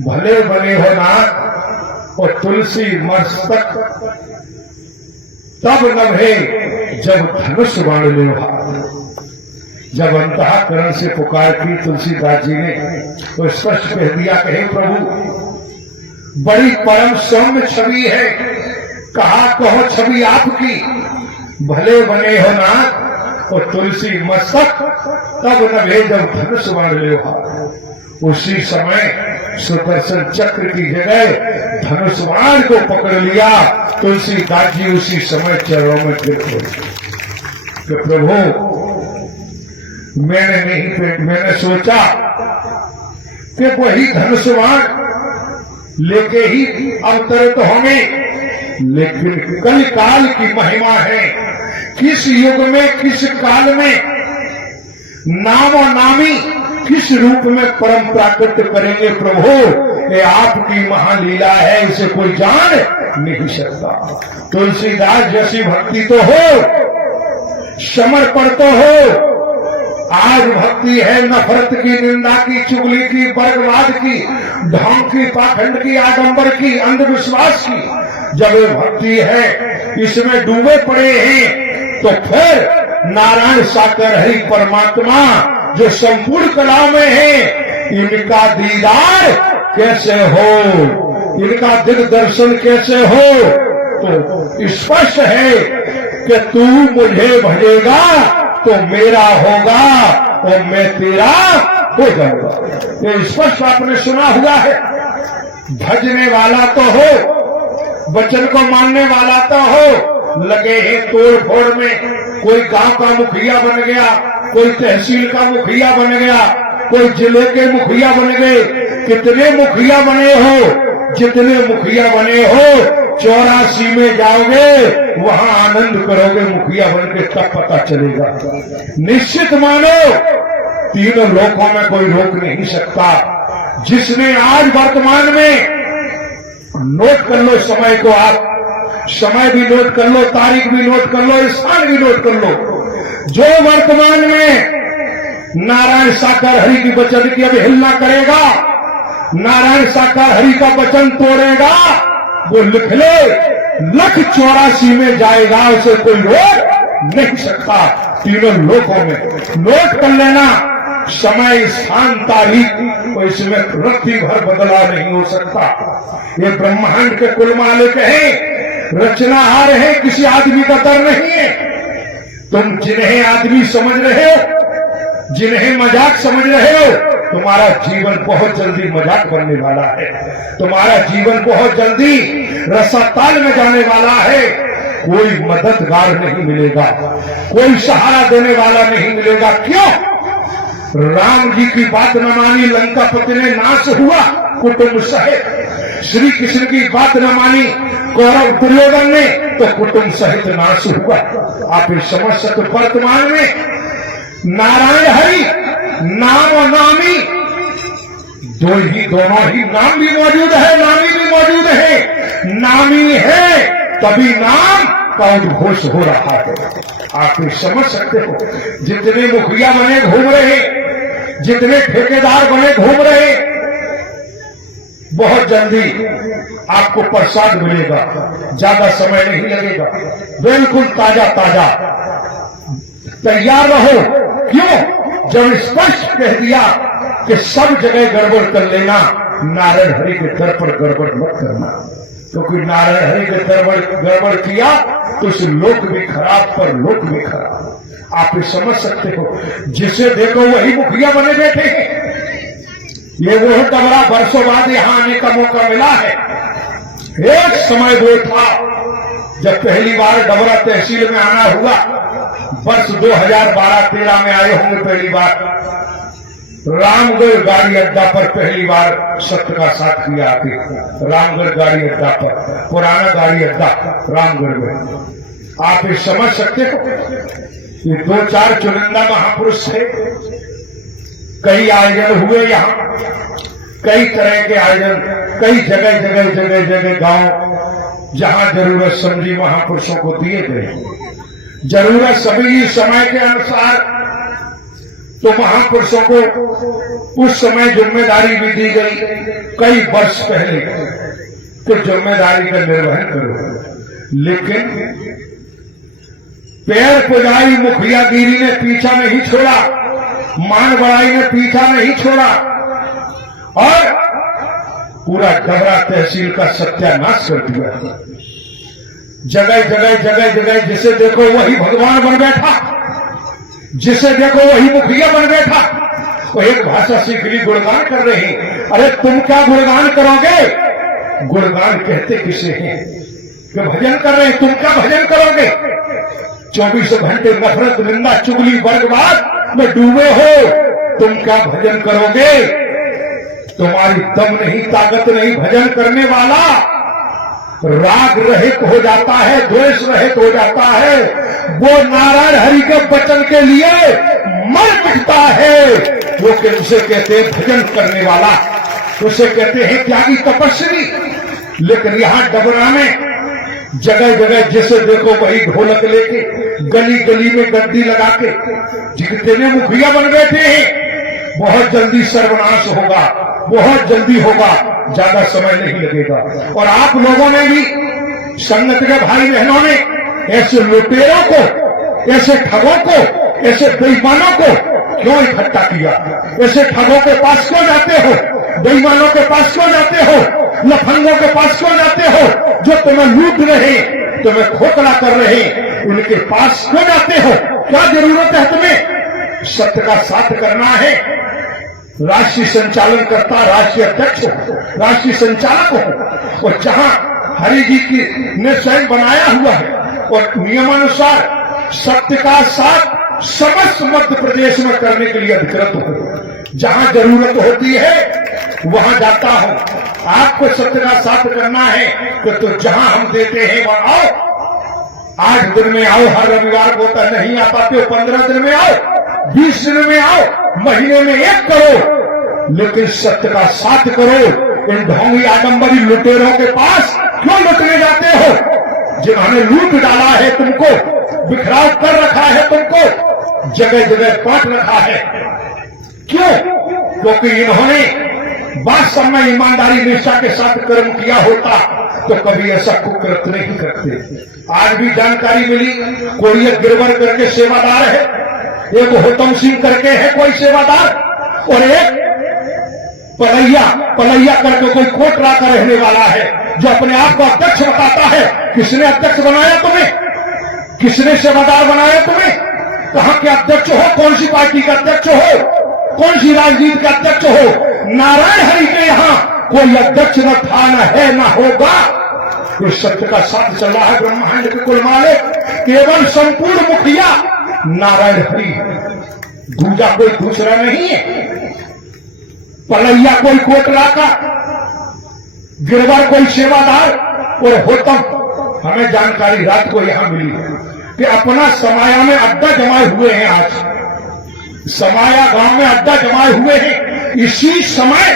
भले बने हो नाथ और तुलसी मस्तक, तब नभे जब धनुष बाण ले हाथ। जब अंतःकरण से पुकार की तुलसीदास जी ने, तो स्पष्ट कह दिया, कहे प्रभु बड़ी परम सौम्य छवि है, कहा कहो छवि आपकी, भले बने हो नाथ और तुलसी मस्तक, तब नभे जब धनुष बाण ले हाथ। उसी समय सुदर्शन चक्र की जगह धनुष बाण को पकड़ लिया। तुलसीदास जी उसी समय चरणों में गिर पड़े कि प्रभु मैंने सोचा कि वही धनुष्यबाण लेके ही अवतरित होंगे, लेकिन कल काल की महिमा है। किस युग में, किस काल में नामो नामी किस रूप में परम प्राकृत करेंगे प्रभु, ये आपकी महालीला है, इसे कोई जान नहीं सकता। तुलसीदास जैसी भक्ति तो हो, समर्पण तो हो। आज भक्ति है नफरत की, निंदा की, चुगली की, वर्गवाद की, ढोंग की, पाखंड की, आडंबर की, अंधविश्वास की। जब ये भक्ति है इसमें डूबे पड़े हैं तो फिर नारायण साकर हरि परमात्मा जो संपूर्ण कला में है, इनका दीदार कैसे हो, इनका दिग्दर्शन कैसे हो। तो स्पष्ट है कि तू मुझे भजेगा तो मेरा होगा और मैं तेरा हो जाऊंगा। ये स्पष्ट आपने सुना हुआ है। भजने वाला तो हो, वचन को मानने वाला तो हो, लगे हैं तोड़ फोड़ में। कोई गांव का मुखिया बन गया, कोई तहसील का मुखिया बन गया, कोई जिले के मुखिया बन गए। कितने मुखिया बने हो, जितने मुखिया बने हो, 84 में जाओगे वहां आनंद करोगे मुखिया बन के, तब पता चलेगा। निश्चित मानो तीनों लोकों में कोई रोक नहीं सकता। जिसने आज वर्तमान में, नोट कर लो समय को, आप समय भी नोट कर लो, तारीख भी नोट कर लो, स्थान भी नोट कर लो। जो वर्तमान में नारायण साकार हरि की वचन की अवहेलना करेगा, नारायण साकार हरि का वचन तोड़ेगा, वो लिख ले 184 में जाएगा, उसे कोई रोक नहीं सकता। तीनों लोकों में नोट कर लेना, समय, स्थान, तारीख, तो इसमें रत्ती भर बदलाव नहीं हो सकता। ये ब्रह्मांड के कुल मालिक हैं, रचनाहार है, किसी आदमी का दर नहीं है। तुम जिन्हें आदमी समझ रहे हो, जिन्हें मजाक समझ रहे हो, तुम्हारा जीवन बहुत जल्दी मजाक बनने वाला है। तुम्हारा जीवन बहुत जल्दी रसाताल में जाने वाला है। कोई मददगार नहीं मिलेगा, कोई सहारा देने वाला नहीं मिलेगा। क्यों? राम जी की बात न मानी, लंकापति ने नाश हुआ कुटुंब सहित। श्री कृष्ण की बात न मानी कौरव दुर्योधन ने, तो कुटुंब सहित नाश हुआ। आप इस समझ सकते। वर्तमान में नारायण हरि नाम और नामी दोनों ही नाम भी मौजूद है, नामी भी मौजूद है। नामी है तभी नाम का उद्घोष हो रहा है। आप ये समझ सकते हो। जितने मुखिया बने घूम रहे, जितने ठेकेदार बने घूम रहे, बहुत जल्दी आपको प्रसाद मिलेगा, ज्यादा समय नहीं लगेगा। बिल्कुल ताजा ताजा तैयार रहो। क्यों? जब स्पष्ट कह दिया कि सब जगह गड़बड़ कर लेना, नारायण हरि के दर पर गड़बड़ मत करना। क्योंकि नारायण हरि के गड़बड़ किया तो इस लोक भी खराब पर लोक भी खराब। आप ये समझ सकते हो। जिसे देखो वही मुखिया बने बैठे हैं। ये वो डबरा वर्षों बाद यहां आने का मौका मिला है। एक समय वो था जब पहली बार डबरा तहसील में आना हुआ। वर्ष 2012-13 में आए होंगे पहली बार। रामगढ़ गाड़ी अड्डा पर पहली बार सत्य का साथ किया आके। रामगढ़ गाड़ी अड्डा पर, पुराना गाड़ी अड्डा रामगढ़ में। आप ये समझ सकते हो। ये 2-4 चुनिंदा महापुरुष थे। कई आयोजन हुए यहाँ, कई तरह के आयोजन, कई जगह जगह जगह जगह गांव जहां जरूरत समझी महापुरुषों को दिए गए। जरूरत सभी समय के अनुसार तो महापुरुषों को उस समय जिम्मेदारी भी दी गई कई वर्ष पहले तो जिम्मेदारी का निर्वहन करो। लेकिन पैर पुजारी मुखियागिरी ने पीछा नहीं छोड़ा, मान बढ़ाई ने पीछा नहीं छोड़ा और पूरा डबरा तहसील का सत्यानाश कर दिया। जगह जगह जगह जगह जिसे देखो वही भगवान बन बैठा, जिसे देखो वही मुखिया बन बैठा। वो एक भाषा सीख ली, गुणगान कर रहे हैं। अरे तुम क्या गुणगान करोगे? गुणगान कहते किसे हैं? कि भजन कर रहे हैं। तुम क्या भजन करोगे? 24 घंटे नफरत, निंदा, चुगली, वर्गवाद, में डूबे हो, तुम क्या भजन करोगे? तुम्हारी दम नहीं, ताकत नहीं भजन करने वाला। राग रहित हो जाता है, द्वेष रहित हो जाता है, वो नारायण हरि के वचन के लिए मर मिटता है। वो उसे कहते हैं भजन करने वाला, उसे कहते हैं त्यागी तपस्वी। लेकिन यहां डबरा में जगह जगह जैसे देखो वही ढोलक लेके गली गली में गड्डी लगा के जितने मुखिया बन बैठे हैं, बहुत जल्दी सर्वनाश होगा, बहुत जल्दी होगा, ज्यादा समय नहीं लगेगा। और आप लोगों ने भी, संगत के भाई बहनों ने ऐसे लुटेरों को, ऐसे ठगों को, ऐसे बेईमानों को क्यों इकट्ठा किया? ऐसे ठगों के पास क्यों जाते हो? बेईमानों के पास क्यों जाते हो? लफंगों के पास क्यों जाते हो? जो तुम्हें लूट रहे, तुम्हें खोखला कर रहे, उनके पास क्यों जाते हो? क्या जरूरत है तुम्हें? सत्य का साथ करना है। राष्ट्रीय संचालन करता राष्ट्रीय अध्यक्ष हो, राष्ट्रीय संचालक हो, और जहां हरि जी की ने स्वयं बनाया हुआ है और नियमानुसार सत्य का साथ समस्त मध्य प्रदेश में करने के लिए अधिकृत हो। जहां जरूरत होती है वहां जाता हूं। आपको सत्य का साथ करना है तो जहां हम देते हैं वहां आओ। 8 दिन में आओ, हर रविवार को तो नहीं आ पाते हो, 15 दिन में आओ, 20 दिन में आओ, महीने में 1 करो, लेकिन सत्य का साथ करो। इन ढोंगी आडंबरी लुटेरों के पास क्यों लुटने जाते हो? जिन्होंने लूट डाला है तुमको, बिखराव कर रखा है तुमको, जगह जगह बांट रखा है। क्यों? क्योंकि इन्होंने वास्तव में ईमानदारी निष्ठा के साथ कर्म किया होता तो कभी ऐसा कुकृत्य नहीं करते। आज भी जानकारी मिली, कोई एक गिरवर करके सेवादार है, एक होतम सिंह करके है कोई सेवादार, और एक पलैया करके कोई कोटरा का रहने वाला है, जो अपने आप को अध्यक्ष बताता है। किसने अध्यक्ष बनाया तुम्हें? किसने सेवादार बनाया तुम्हें? कहां के अध्यक्ष हो? कौन सी पार्टी का अध्यक्ष हो? कौन सी राजनीति का अध्यक्ष हो? नारायण हरि के यहां कोई अध्यक्ष न था, न है, न होगा। इस सत्य का साथ चल रहा है। ब्रह्मांड के कुल मालिक केवल संपूर्ण मुखिया नारायण हरि, दूजा कोई दूसरा नहीं है। पलैया कोई कोटला का, गिरवर कोई सेवादार, और होतम हमें जानकारी रात को यहां मिली कि अपना समाया में अड्डा जमाए हुए हैं। आज समाया गांव में अड्डा जमाए हुए हैं। इसी समय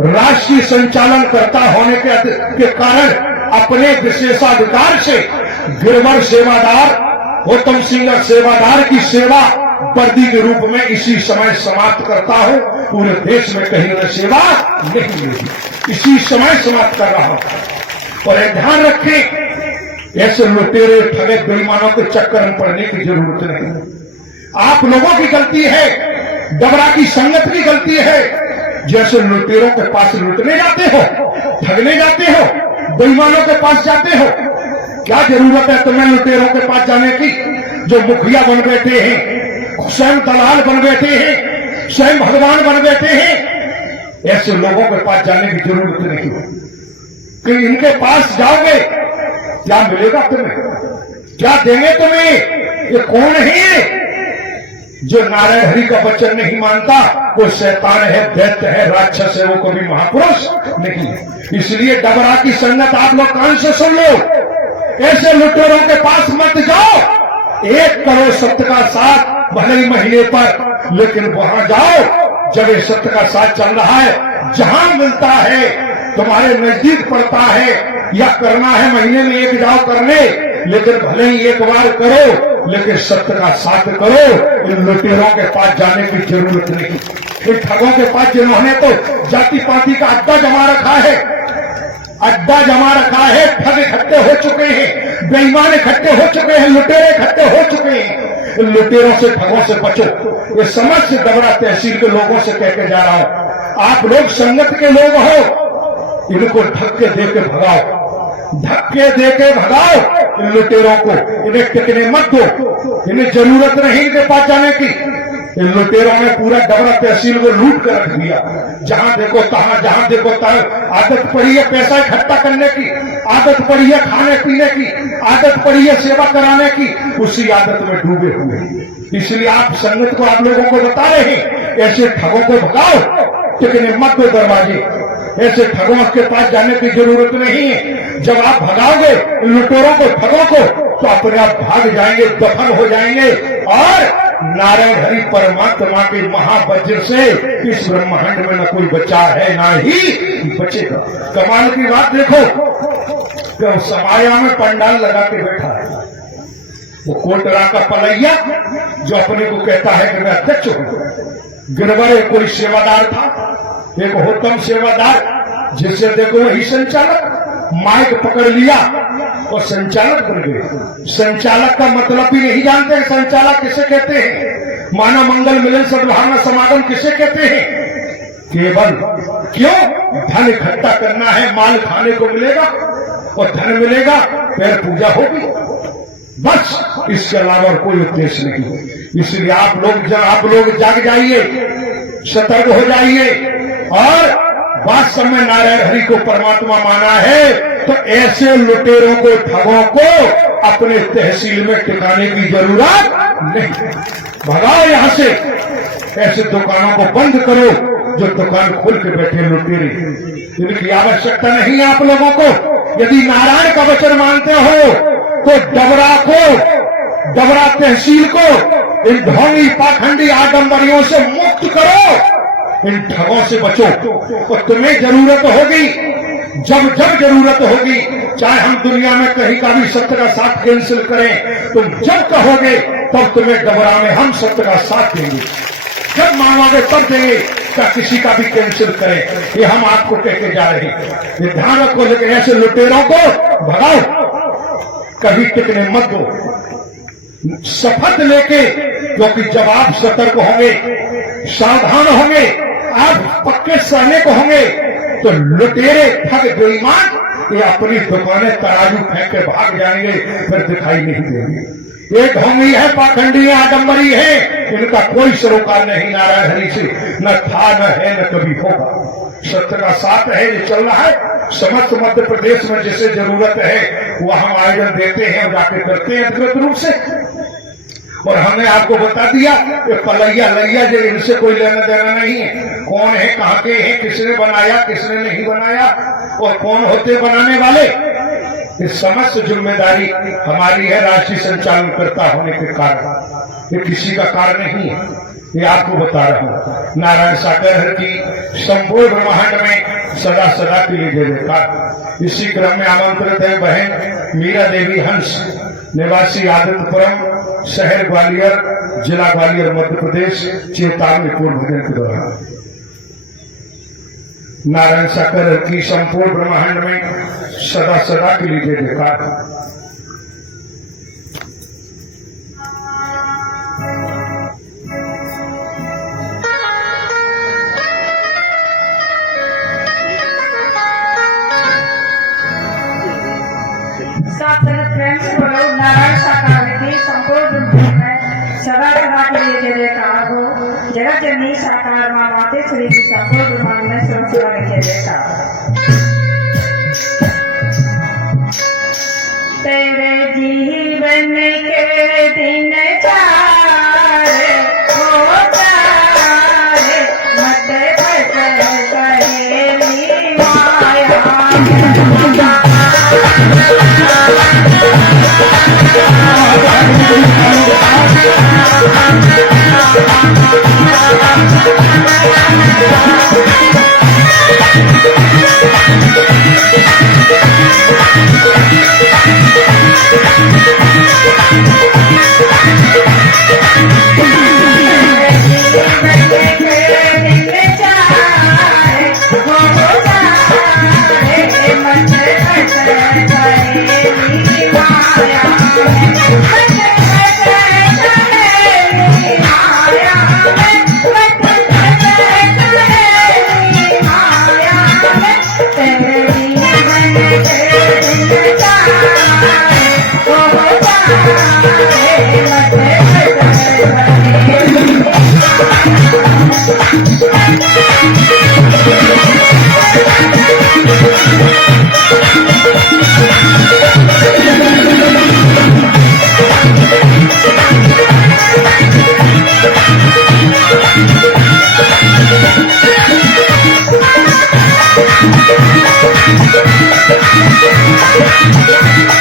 राष्ट्रीय संचालन करता होने के कारण अपने विशेषाधिकार से गिरवर सेवादार, होतम सिंह सेवादार की सेवा वर्दी के रूप में इसी समय समाप्त करता हूं। पूरे देश में कहीं न सेवा नहीं मिलेगी, इसी समय समाप्त कर रहा हूं। और एक ध्यान रखें, ऐसे लुटेरे ठगे बेईमानों के चक्कर में पड़ने की जरूरत नहीं। आप लोगों की गलती है, डबरा की संगत की गलती है। जैसे लुटेरों के पास लुटने जाते हो, ठगने जाते हो, बेईमानों के पास जाते हो, क्या जरूरत है तुम्हें लुटेरों के पास जाने की? जो मुखिया बन बैठे हैं, स्वयं दलाल बन बैठे हैं, स्वयं भगवान बन बैठे हैं, ऐसे लोगों के पास जाने की जरूरत नहीं कि इनके पास जाओगे क्या मिलेगा तुम्हें? क्या देंगे तुम्हें? ये कौन है? जो नारायण हरि का वचन नहीं मानता वो शैतान है, दैत्य है, राक्षस है, वो कभी महापुरुष नहीं है। इसलिए डबरा की संगत आप लोग कान से सुन लो, ऐसे लुटेरों के पास मत जाओ। 1 करो सत्य का साथ, भले ही महीने पर, लेकिन वहां जाओ जब ये सत्य का साथ चल रहा है, जहां मिलता है, तुम्हारे नजदीक पड़ता है, या करना है महीने में 1 जाओ करने, लेकिन भले ही 1 बार करो, लेकिन सत्य का साथ करो। इन लुटेरों के पास जाने की जरूरत नहीं। इन ठगों के पास जिन्होंने तो जाति पाति का अड्डा जमा रखा है, अड्डा जमा रखा है, ठग इकट्ठे हो चुके हैं, बेईमान इकट्ठे हो चुके हैं, लुटेरे इकट्ठे हो चुके हैं। इन लुटेरों से, ठगों से बचो। ये समस्त डबरा तहसील के लोगों से कहकर जा रहा हूं। आप लोग संगत के लोग हो, इनको धक्के देके भगाओ, धक्के देके भगाओ इन लुटेरों को। इन्हें टिकने मत दो, इन्हें जरूरत नहीं इनके पास जाने की। इन लुटेरों ने पूरा डबरा तहसील को लूट कर रख दिया। जहां देखो तहां आदत पड़ी है पैसा इकट्ठा करने की, आदत पड़ी है खाने पीने की, आदत पड़ी है सेवा कराने की, उसी आदत में डूबे हुए। इसलिए आप संगत को आप लोगों को बता रहे हैं, ऐसे ठगों को भगाओ, टिकने मत दो दरवाजे। ऐसे ठगों के पास जाने की जरूरत नहीं है। जब आप भगाओगे लुटेरों को, ठगों को, तो अपने आप भाग जाएंगे, दफन हो जाएंगे और नारायण हरि परमात्मा के महावज्र से इस ब्रह्मांड में न कोई बचा है ना ही बचेगा। कमाल की बात देखो, तो समाया में पंडाल लगा के बैठा है वो कोटरा का पलैया, जो अपने को कहता है कि मैं अध्यक्ष हूं। गिरवर कोई सेवादार था, एक होतम सेवादार, जिससे देखो वही संचालक, माइक पकड़ लिया और संचालक बन गए। संचालक का मतलब भी नहीं जानते कि संचालक किसे कहते हैं, मानव मंगल मिलन सद्भावना समागम किसे कहते हैं। केवल क्यों धन इकट्ठा करना है, माल खाने को मिलेगा और धन मिलेगा, फिर पूजा होगी, बस इसके अलावा कोई उद्देश्य नहीं। इसलिए आप लोग जाग जाइए, सतर्क हो जाइए और वास्तव में नारायण हरि को परमात्मा माना है तो ऐसे लुटेरों को, ठगों को अपने तहसील में टिकाने की जरूरत नहीं। भगाओ यहां से, ऐसे दुकानों को बंद करो जो दुकान खोल के बैठे लुटेरे, इनकी आवश्यकता नहीं है आप लोगों को। यदि नारायण का वचन मानते हो तो डबरा तहसील को इन ढोंगी पाखंडी आडंबरियों से मुक्त करो, इन ठगों से बचो। और तुम्हें जरूरत होगी, जब जरूरत होगी, चाहे हम दुनिया में कहीं का भी सत्य का साथ कैंसिल करें, तुम जब कहोगे तब तुम्हें डबरा में हम सत्य का साथ देंगे। जब मांगोगे तब देंगे, क्या किसी का भी कैंसिल करें, ये हम आपको कहते जा रहे हैं। ये ध्यान रखो, लेकिन ऐसे लुटेरों को भगाओ, कभी टिकने मत दो, शपथ लेके, क्योंकि जब आप सतर्क होंगे, सावधान होंगे, आप पक्के सैनिक होंगे, तो लुटेरे, ठग, बेईमान ये अपनी दुकानें तराजू फेंक के भाग जाएंगे, फिर दिखाई नहीं देंगे। ये ढोंगी है, पाखंडी है, आडंबरी है, इनका कोई सरोकार नहीं नारायण हरि से, न था, न है, न कभी होगा। सत्य का साथ है, ये चल रहा है। समस्त मध्य प्रदेश में जिसे जरूरत है वो हम आयोजन देते हैं और जाके करते हैं अधिकृत रूप से। और हमने आपको बता दिया कि पलैया लैया जो इनसे कोई लेना देना नहीं है, कौन है, कहाँ के हैं, किसने बनाया, किसने नहीं बनाया और कौन होते बनाने वाले, इस समस्त जिम्मेदारी हमारी है राष्ट्रीय संचालनकर्ता होने के कारण। ये किसी का कार्य नहीं है, ये आपको बता रहा हूं। नारायण सागर की संपूर्ण ब्रह्मांड में सदा सदा के लिए जय जयकार। इसी क्रम में आमंत्रित है बहन मीरा देवी हंस, निवासी आदित्यपुरम, शहर ग्वालियर, जिला ग्वालियर, मध्य प्रदेश, चेतावनी पूर्व भजन के दौरान। नारायण सागर की संपूर्ण ब्रह्मांड में सदा सदा के लिए जय जयकार। प्रेम से बोलो नारायण साकार की संपूर्ण में सदा सदा के लिए जय जयकार हो। जगत जननी साकार मां मातेश्वरी की संपूर्ण ब्रह्मांड में सर्व सदा के जय जयकार। तेरे जीवन के दिन चार हो तारे, मत फस कहेली माया। Hey,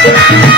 Thank you.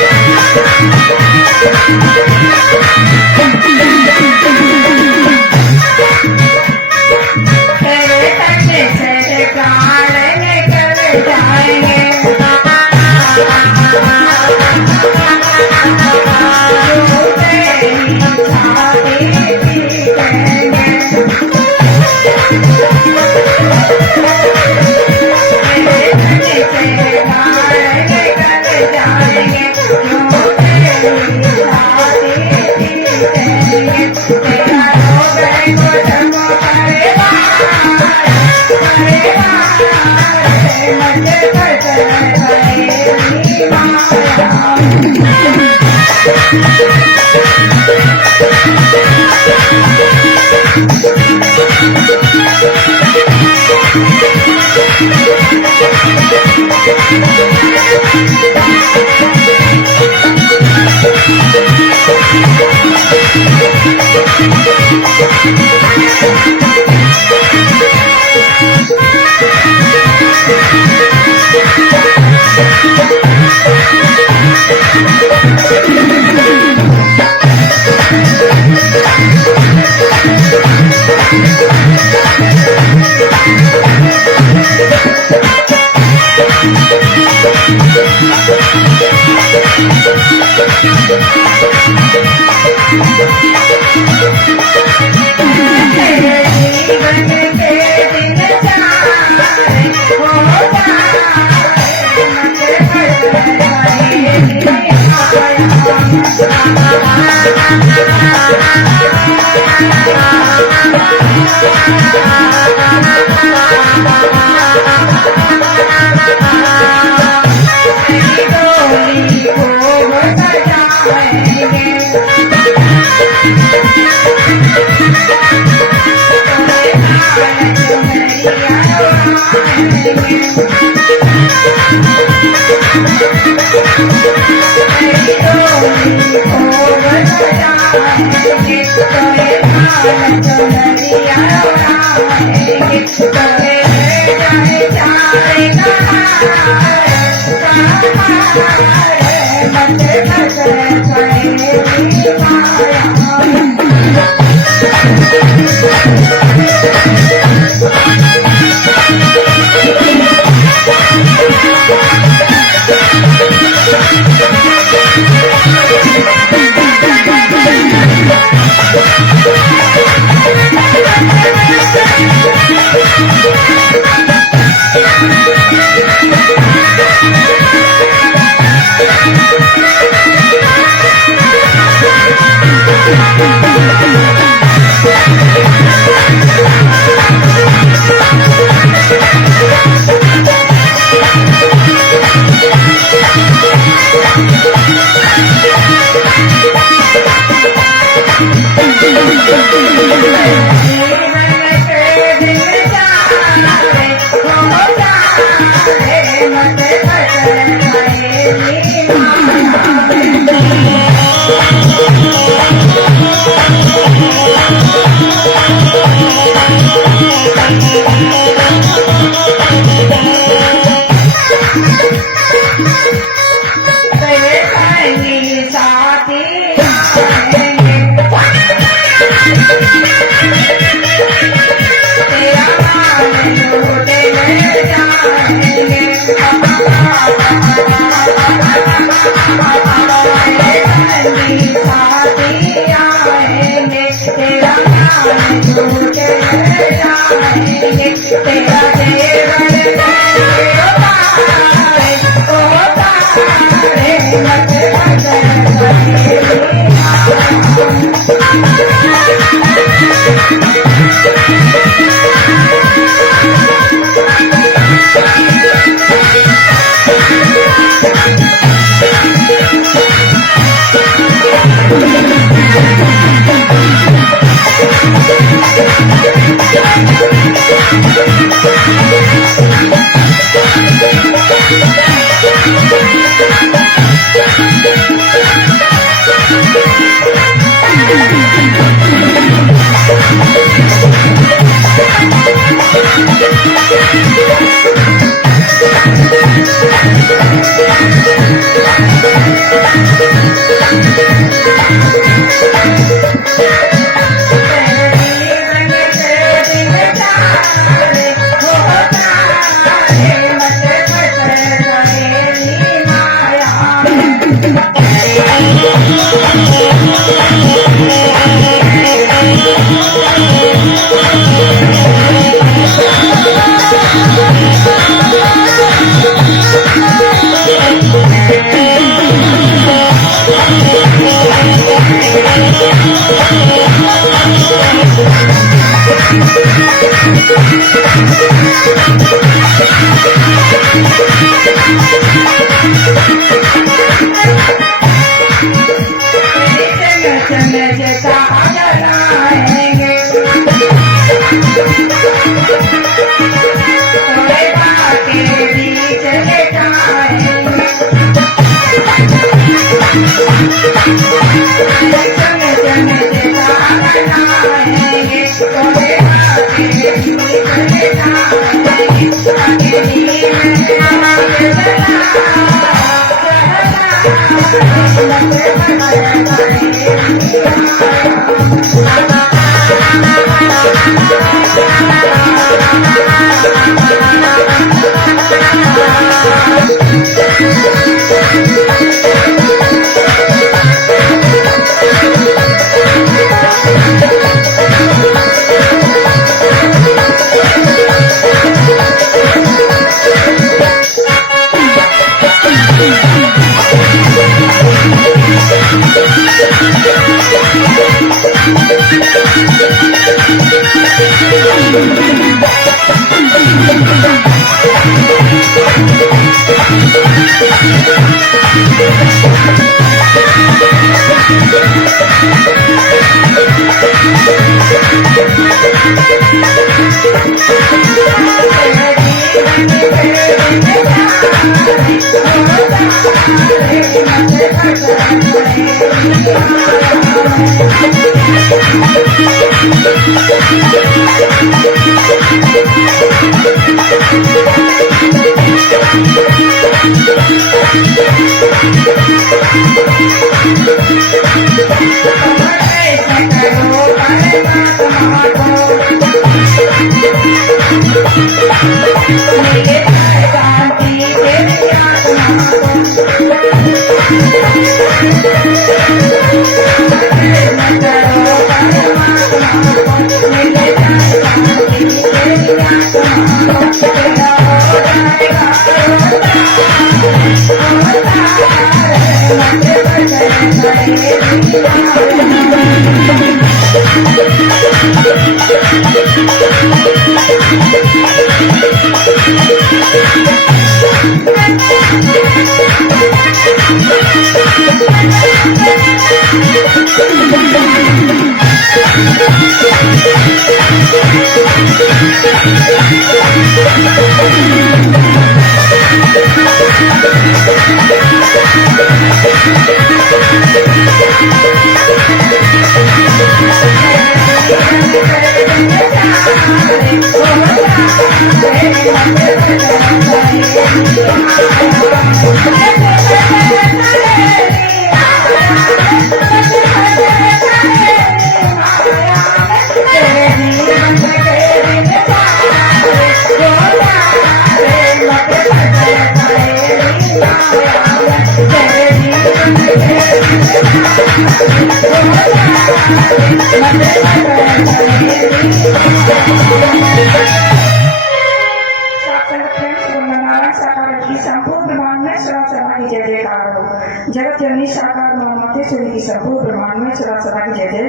जगत जननी साकार मातेश्वरी की संपूर्ण ब्रह्मांड में सदा सदा की जय जय।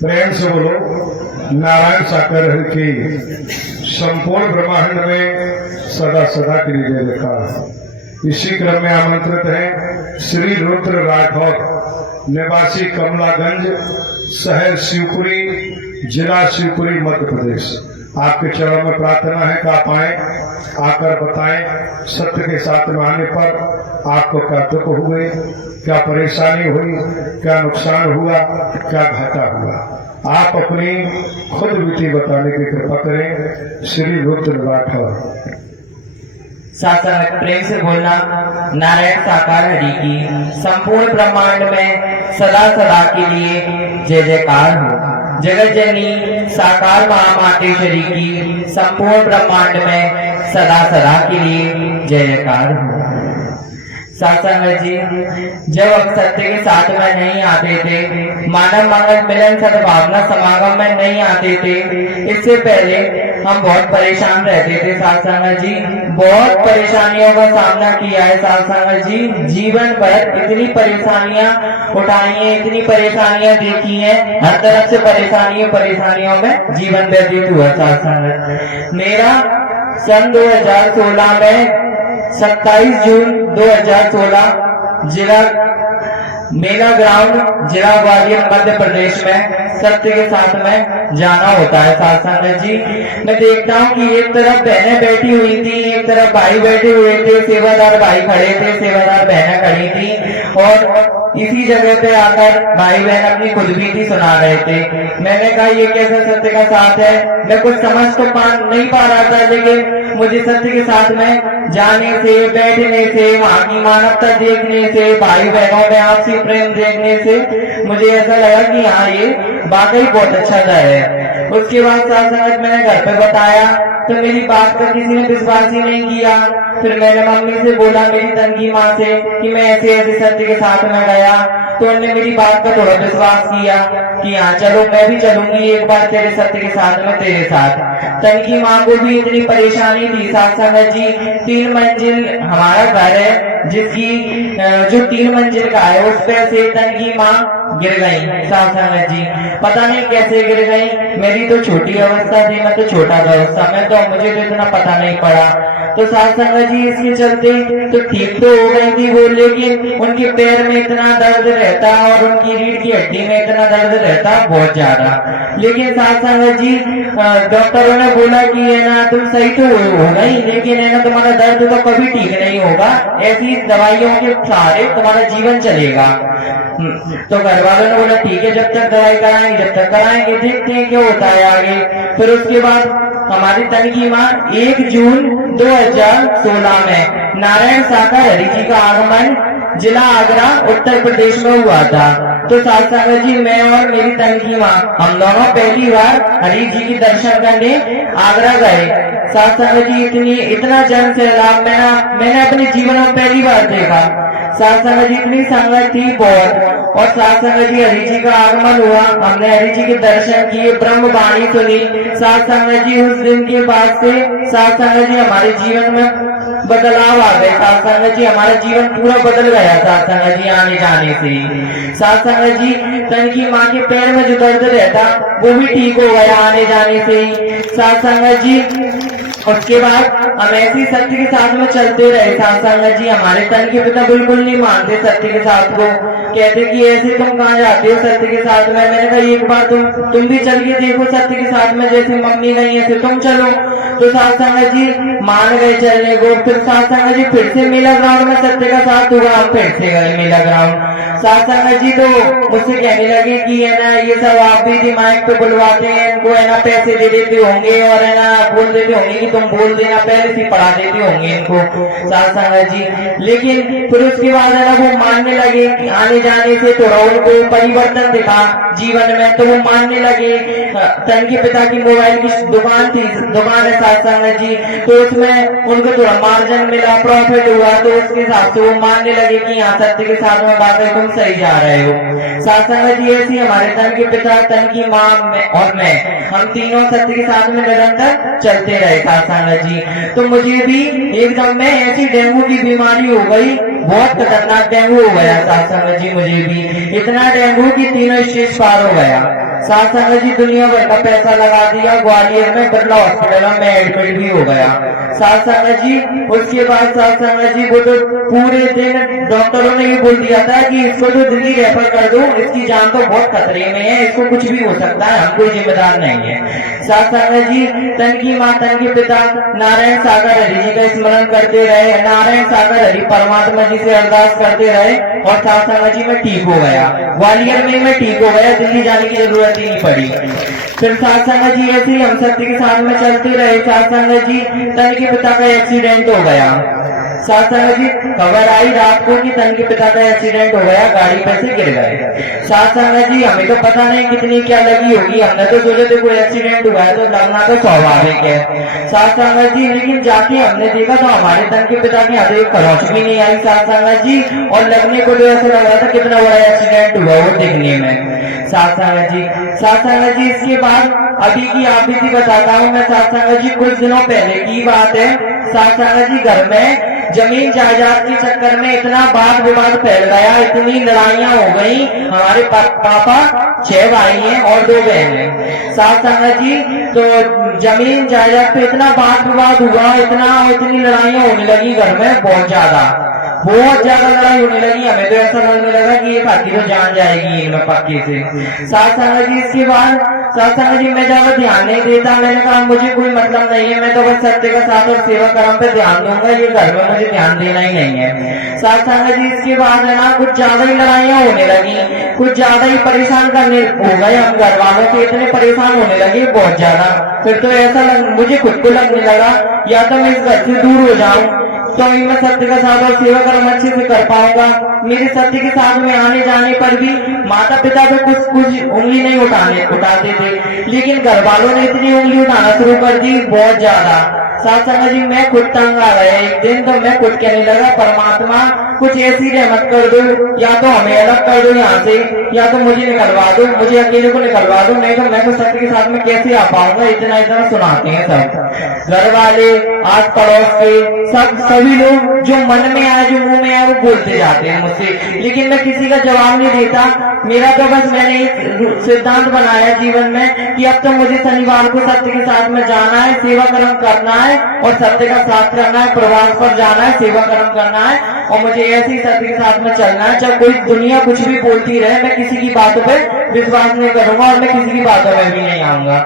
प्रेम से बोलो नारायण साकर की संपूर्ण ब्रह्मांड में सदा सदा के लिए जय जयकार। इसी क्रम में आमंत्रित है श्री रुद्र राठौर निवासी कमलागंज शहर शिवपुरी जिला शिवपुरी मध्य प्रदेश। आपके चरणों में प्रार्थना है कि आप आए आकर बताएं सत्य के साथ में आने पर आपको क्या दुख हुए, क्या परेशानी हुई, क्या नुकसान हुआ, क्या घाटा हुआ। आप अपनी खुद विधि बताने की कृपा करें। श्री रुद्र राठौर। साथ प्रेम से बोलना नारायण साकार हरि की संपूर्ण ब्रह्मांड में सदा सदा के लिए जय जयकार हो। जगत जननी साकार महामातेश्वरी की संपूर्ण ब्रह्मांड में सदा सदा के लिए जय जयकार हो। सासंगत जी, जब हम सत्य के साथ में नहीं आते थे, मानव मंगल मिलन सद्भावना समागम में नहीं आते थे, इससे पहले हम बहुत परेशान रहते थे। सासंगत जी, बहुत परेशानियों का सामना किया है। सासंगत जी, जीवन भर इतनी परेशानियां उठाई हैं, इतनी परेशानियां देखी हैं, हर तरफ से परेशानियों में जीवन व्यतीत हुआ। सासंगत मेरा सन 2016 में 27 जून 2016 जिला मेला ग्राउंड जिला ग्वालियर मध्य प्रदेश में सत्य के साथ में जाना होता है। साथ संगत जी मैं देखता हूँ कि एक तरफ बहनें बैठी हुई थी, एक तरफ भाई बैठे हुए थे, सेवादार भाई खड़े थे, सेवादार बहनें खड़ी थी और इसी जगह पे आकर भाई बहन अपनी खुदबीती सुना रहे थे। मैंने कहा ये कैसा सत्य का साथ है, मैं कुछ समझ तो नहीं पा रहा था, लेकिन मुझे सत्य के साथ में जाने से, बैठने से, वहाँ की मानवता देखने से, भाई बहनों में आपसी प्रेम देखने से मुझे ऐसा लगा कि हाँ ये वाकई बहुत अच्छा जगह है। उसके बाद साथ संगत मैंने घर पे बताया तो मेरी बात का किसी ने विश्वास ही नहीं किया। फिर मैंने मम्मी से बोला, मेरी तनकी माँ से, कि मैं ऐसे ऐसे सत्य के साथ में गया, तो उन्होंने मेरी बात का थोड़ा विश्वास किया कि हाँ चलो मैं भी चलूंगी एक बार तेरे सत्य के साथ में तेरे साथ। तनकी माँ को भी इतनी परेशानी थी साथ संगत जी, 3 मंजिल हमारा घर है जिसकी जो 3 मंजिल का है उस पे से तनकी माँ गिर गई। साथ संगत जी पता नहीं कैसे गिर गई, मेरी तो छोटी अवस्था थी, मैं तो छोटा था उस समय, तो मुझे तो इतना पता नहीं पड़ा। तो साथ संगत जी इसके चलते तो ठीक तो हो गई थी वो, लेकिन उनके पैर में इतना दर्द रहता और उनकी रीढ़ की हड्डी में इतना दर्द रहता बहुत ज्यादा। लेकिन साथ संगत जी डॉक्टरों ने बोला कि है ना तुम सही तो हो गई, लेकिन है ना तुम्हारा दर्द तो कभी ठीक नहीं होगा, ऐसी दवाइयों के सहारे तुम्हारा जीवन चलेगा। तो घर वालों ने बोला ठीक है, जब तक दवाई कराएंगे जब तक कराएंगे, देखते हैं क्या होता है आगे। फिर उसके बाद हमारी तनकी माँ 1 जून 2016 में नारायण सागर हरि जी का आगमन जिला आगरा उत्तर प्रदेश में हुआ था। तो साथ संगत जी मैं और मेरी तनकी माँ हम दोनों पहली बार हरि जी की दर्शन करने आगरा गए। साथ संगत जी इतना जन सैलाब मैंने अपने जीवन में पहली बार देखा। साथ संगत जी इतनी संगत थी बहुत, और साथ संगत जी हरि जी का आगमन हुआ, हमने हरि जी के दर्शन किए, ब्रह्म वाणी सुनी। साथ संगत जी उस दिन के बाद से साथ संगत जी हमारे जीवन में बदलाव आ गए। साथ संगत जी हमारा जीवन पूरा बदल गया साथ संगत जी आने जाने से। साथ संगत जी तनकी माँ के पैर में जो दर्द रहता वो भी ठीक हो गया आने जाने से। साथ संगत जी उसके बाद हम ऐसी सत्य के साथ में चलते रहे। साथ संगत जी हमारे तन के पिता बिल्कुल नहीं मानते सत्य के साथ को, कहते कि ऐसे तुम कहाँ जाते हो सत्य के साथ में। मैंने कहा एक बार तुम भी चल के देखो सत्य के साथ में, जैसे मम्मी गई ऐसे तुम चलो। तो साथ संगत जी मान गए चलने को। फिर साथ संगत जी फिर से मेला ग्राउंड में सत्य का साथ हुआ, हम फिर से गए मेला ग्राउंड। साथ संगत जी तो मुझसे कहने लगे कि है ना ये सब आप भी दिमाग पे बुलवाते हैं, इनको है ना पैसे दे देते होंगे और है ना बोल देते होंगे कि तुम बोल देना, पहले से पढ़ा देते होंगे इनको। साथ संगत जी लेकिन फिर उसके बाद है ना वो मानने लगे कि आने जाने से थोड़ा उनको परिवर्तन दिखा जीवन में, तो वो मानने लगे। तन के पिता की मोबाइल की दुकान है साथ संगत जी, तो उसमें उनको थोड़ा मार्जिन मिला, प्रॉफिट हुआ, तो उसके हिसाब से वो मानने लगे कि यहाँ सत्य के साथ में बात है, तुम सही जा रहे हो। साथ संगत जी ऐसी हमारे तन के पिता, तन की माँ और मैं, हम तीनों सत्य के साथ में निरंतर चलते रहे साथ संगत जी। तो मुझे भी एकदम में ऐसी डेंगू की बीमारी हो गई, बहुत खतरनाक डेंगू हो गया साथ संगत जी। मुझे भी इतना डेंगू की 3 स्टेज पार हो गया साथ संगत जी। दुनिया भर का पैसा लगा दिया, ग्वालियर में बिरला हॉस्पिटल में मैं एडमिट भी हो गया साथ संगत जी। उसके बाद साथ संगत जी वो तो पूरे दिन डॉक्टरों ने ये बोल दिया था कि इसको तो दिल्ली रेफर कर दो, इसकी जान तो बहुत खतरे में है, इसको कुछ भी हो सकता है, हम कोई जिम्मेदार नहीं है। साथ संगत जी तन की माँ तन के पिता नारायण सागर हरि जी का स्मरण करते रहे, नारायण सागर हरि परमात्मा जी से अरदास करते रहे, और साथ संगत जी मैं ठीक हो गया, ग्वालियर में मैं ठीक हो गया, दिल्ली जाने की जरूरत ही नहीं पड़ी। फिर साथ संगत जी ऐसे ही हम सत्य के साथ में चलते रहे। साथ संगत जी तन के पिता का एक्सीडेंट हो गया साथ संगत जी, खबर आई रात को कि तन के पिता का एक्सीडेंट हो गया, गाड़ी पे से गिर गए। साथ संगत जी हमें तो पता नहीं कितनी क्या लगी होगी, हमने तो सोचे थे कोई एक्सीडेंट हुआ है तो लगना तो स्वाभाविक है साथ संगत जी। लेकिन जाके हमने देखा तो हमारे तन के पिता की हद एक खरोच भी नहीं आई साथ संगत जी, और लगने को तो ऐसा लग रहा था कितना बड़ा एक्सीडेंट हुआ वो देखने में साथ संगत जी। साथ संगत जी इसके बाद अभी की आप भी बताता हूँ मैं साथ संगत जी, कुछ दिनों पहले की बात है साथ संगत जी। घर में जमीन जायदाद के चक्कर में इतना वाद विवाद फैल गया, इतनी लड़ाइयां हो गई। हमारे पापा 6 भाई हैं और 2 बहन हैं साथ संगत जी। तो जमीन जायदाद पे इतना वाद विवाद हुआ, इतनी लड़ाइयां होने लगी घर में बहुत ज्यादा। बहुत ज्यादा लड़ाई होने लगी। हमें तो ऐसा लगने लगा कि ये बाकी तो जान जाएगी इनमें पक्के से। साथ संगत जी इसके बाद साथ संगत जी मैं ज्यादा ध्यान नहीं देता। मैंने कहा मुझे कोई मतलब नहीं है, मैं तो बस सत्य का साथ और सेवा कर्म पे ध्यान दूंगा, ये घर में मुझे ध्यान देना ही नहीं है। साथ संगत जी इसके बाद है ना कुछ ज्यादा ही लड़ाइयाँ होने लगी, कुछ ज्यादा ही परेशान करने हो गए हम घर वालों से, इतने परेशान होने लगे बहुत ज्यादा। फिर तो ऐसा मुझे खुद को लगने लगा या तो मैं इस घर से दूर हो जाऊं तो ही मैं सत्य का साथ और सेवा कर्म अच्छे से कर पाऊंगा। मेरे सत्य के साथ में आने जाने पर भी माता पिता पे कुछ उंगली नहीं उठाते थे, लेकिन घर वालों ने इतनी उंगली उठाना शुरू कर दी बहुत ज्यादा। साथ संगत जी मैं खुद तंग आ गया। एक दिन तो मैं खुद कहने लगा परमात्मा कुछ ऐसी रहमत कर दो, या तो हमें अलग कर दो यहाँ से, या तो मुझे निकलवा दो, मुझे अकेले को निकलवा दो, नहीं तो मैं तो सत्य के साथ में कैसे आ पाऊंगा। इतना इतना सुनाते हैं सब घर वाले, आस पड़ोस के सभी लोग, जो मन में आए जो मुंह में आए वो बोलते जाते हैं मुझसे, लेकिन मैं किसी का जवाब नहीं देता। मेरा तो बस मैंने एक सिद्धांत बनाया जीवन में कि अब तो मुझे शनिवार को सत्य के साथ में जाना है, सेवा कर्म करना है और सत्य का साथ करना है, प्रवास पर जाना है, सेवा कर्म करना है और मुझे ऐसे ही सत्य के साथ में चलना है। चाहे कोई दुनिया कुछ भी बोलती रहे, मैं किसी की बातों पे विश्वास नहीं करूंगा और मैं किसी की बातों में भी नहीं आऊंगा।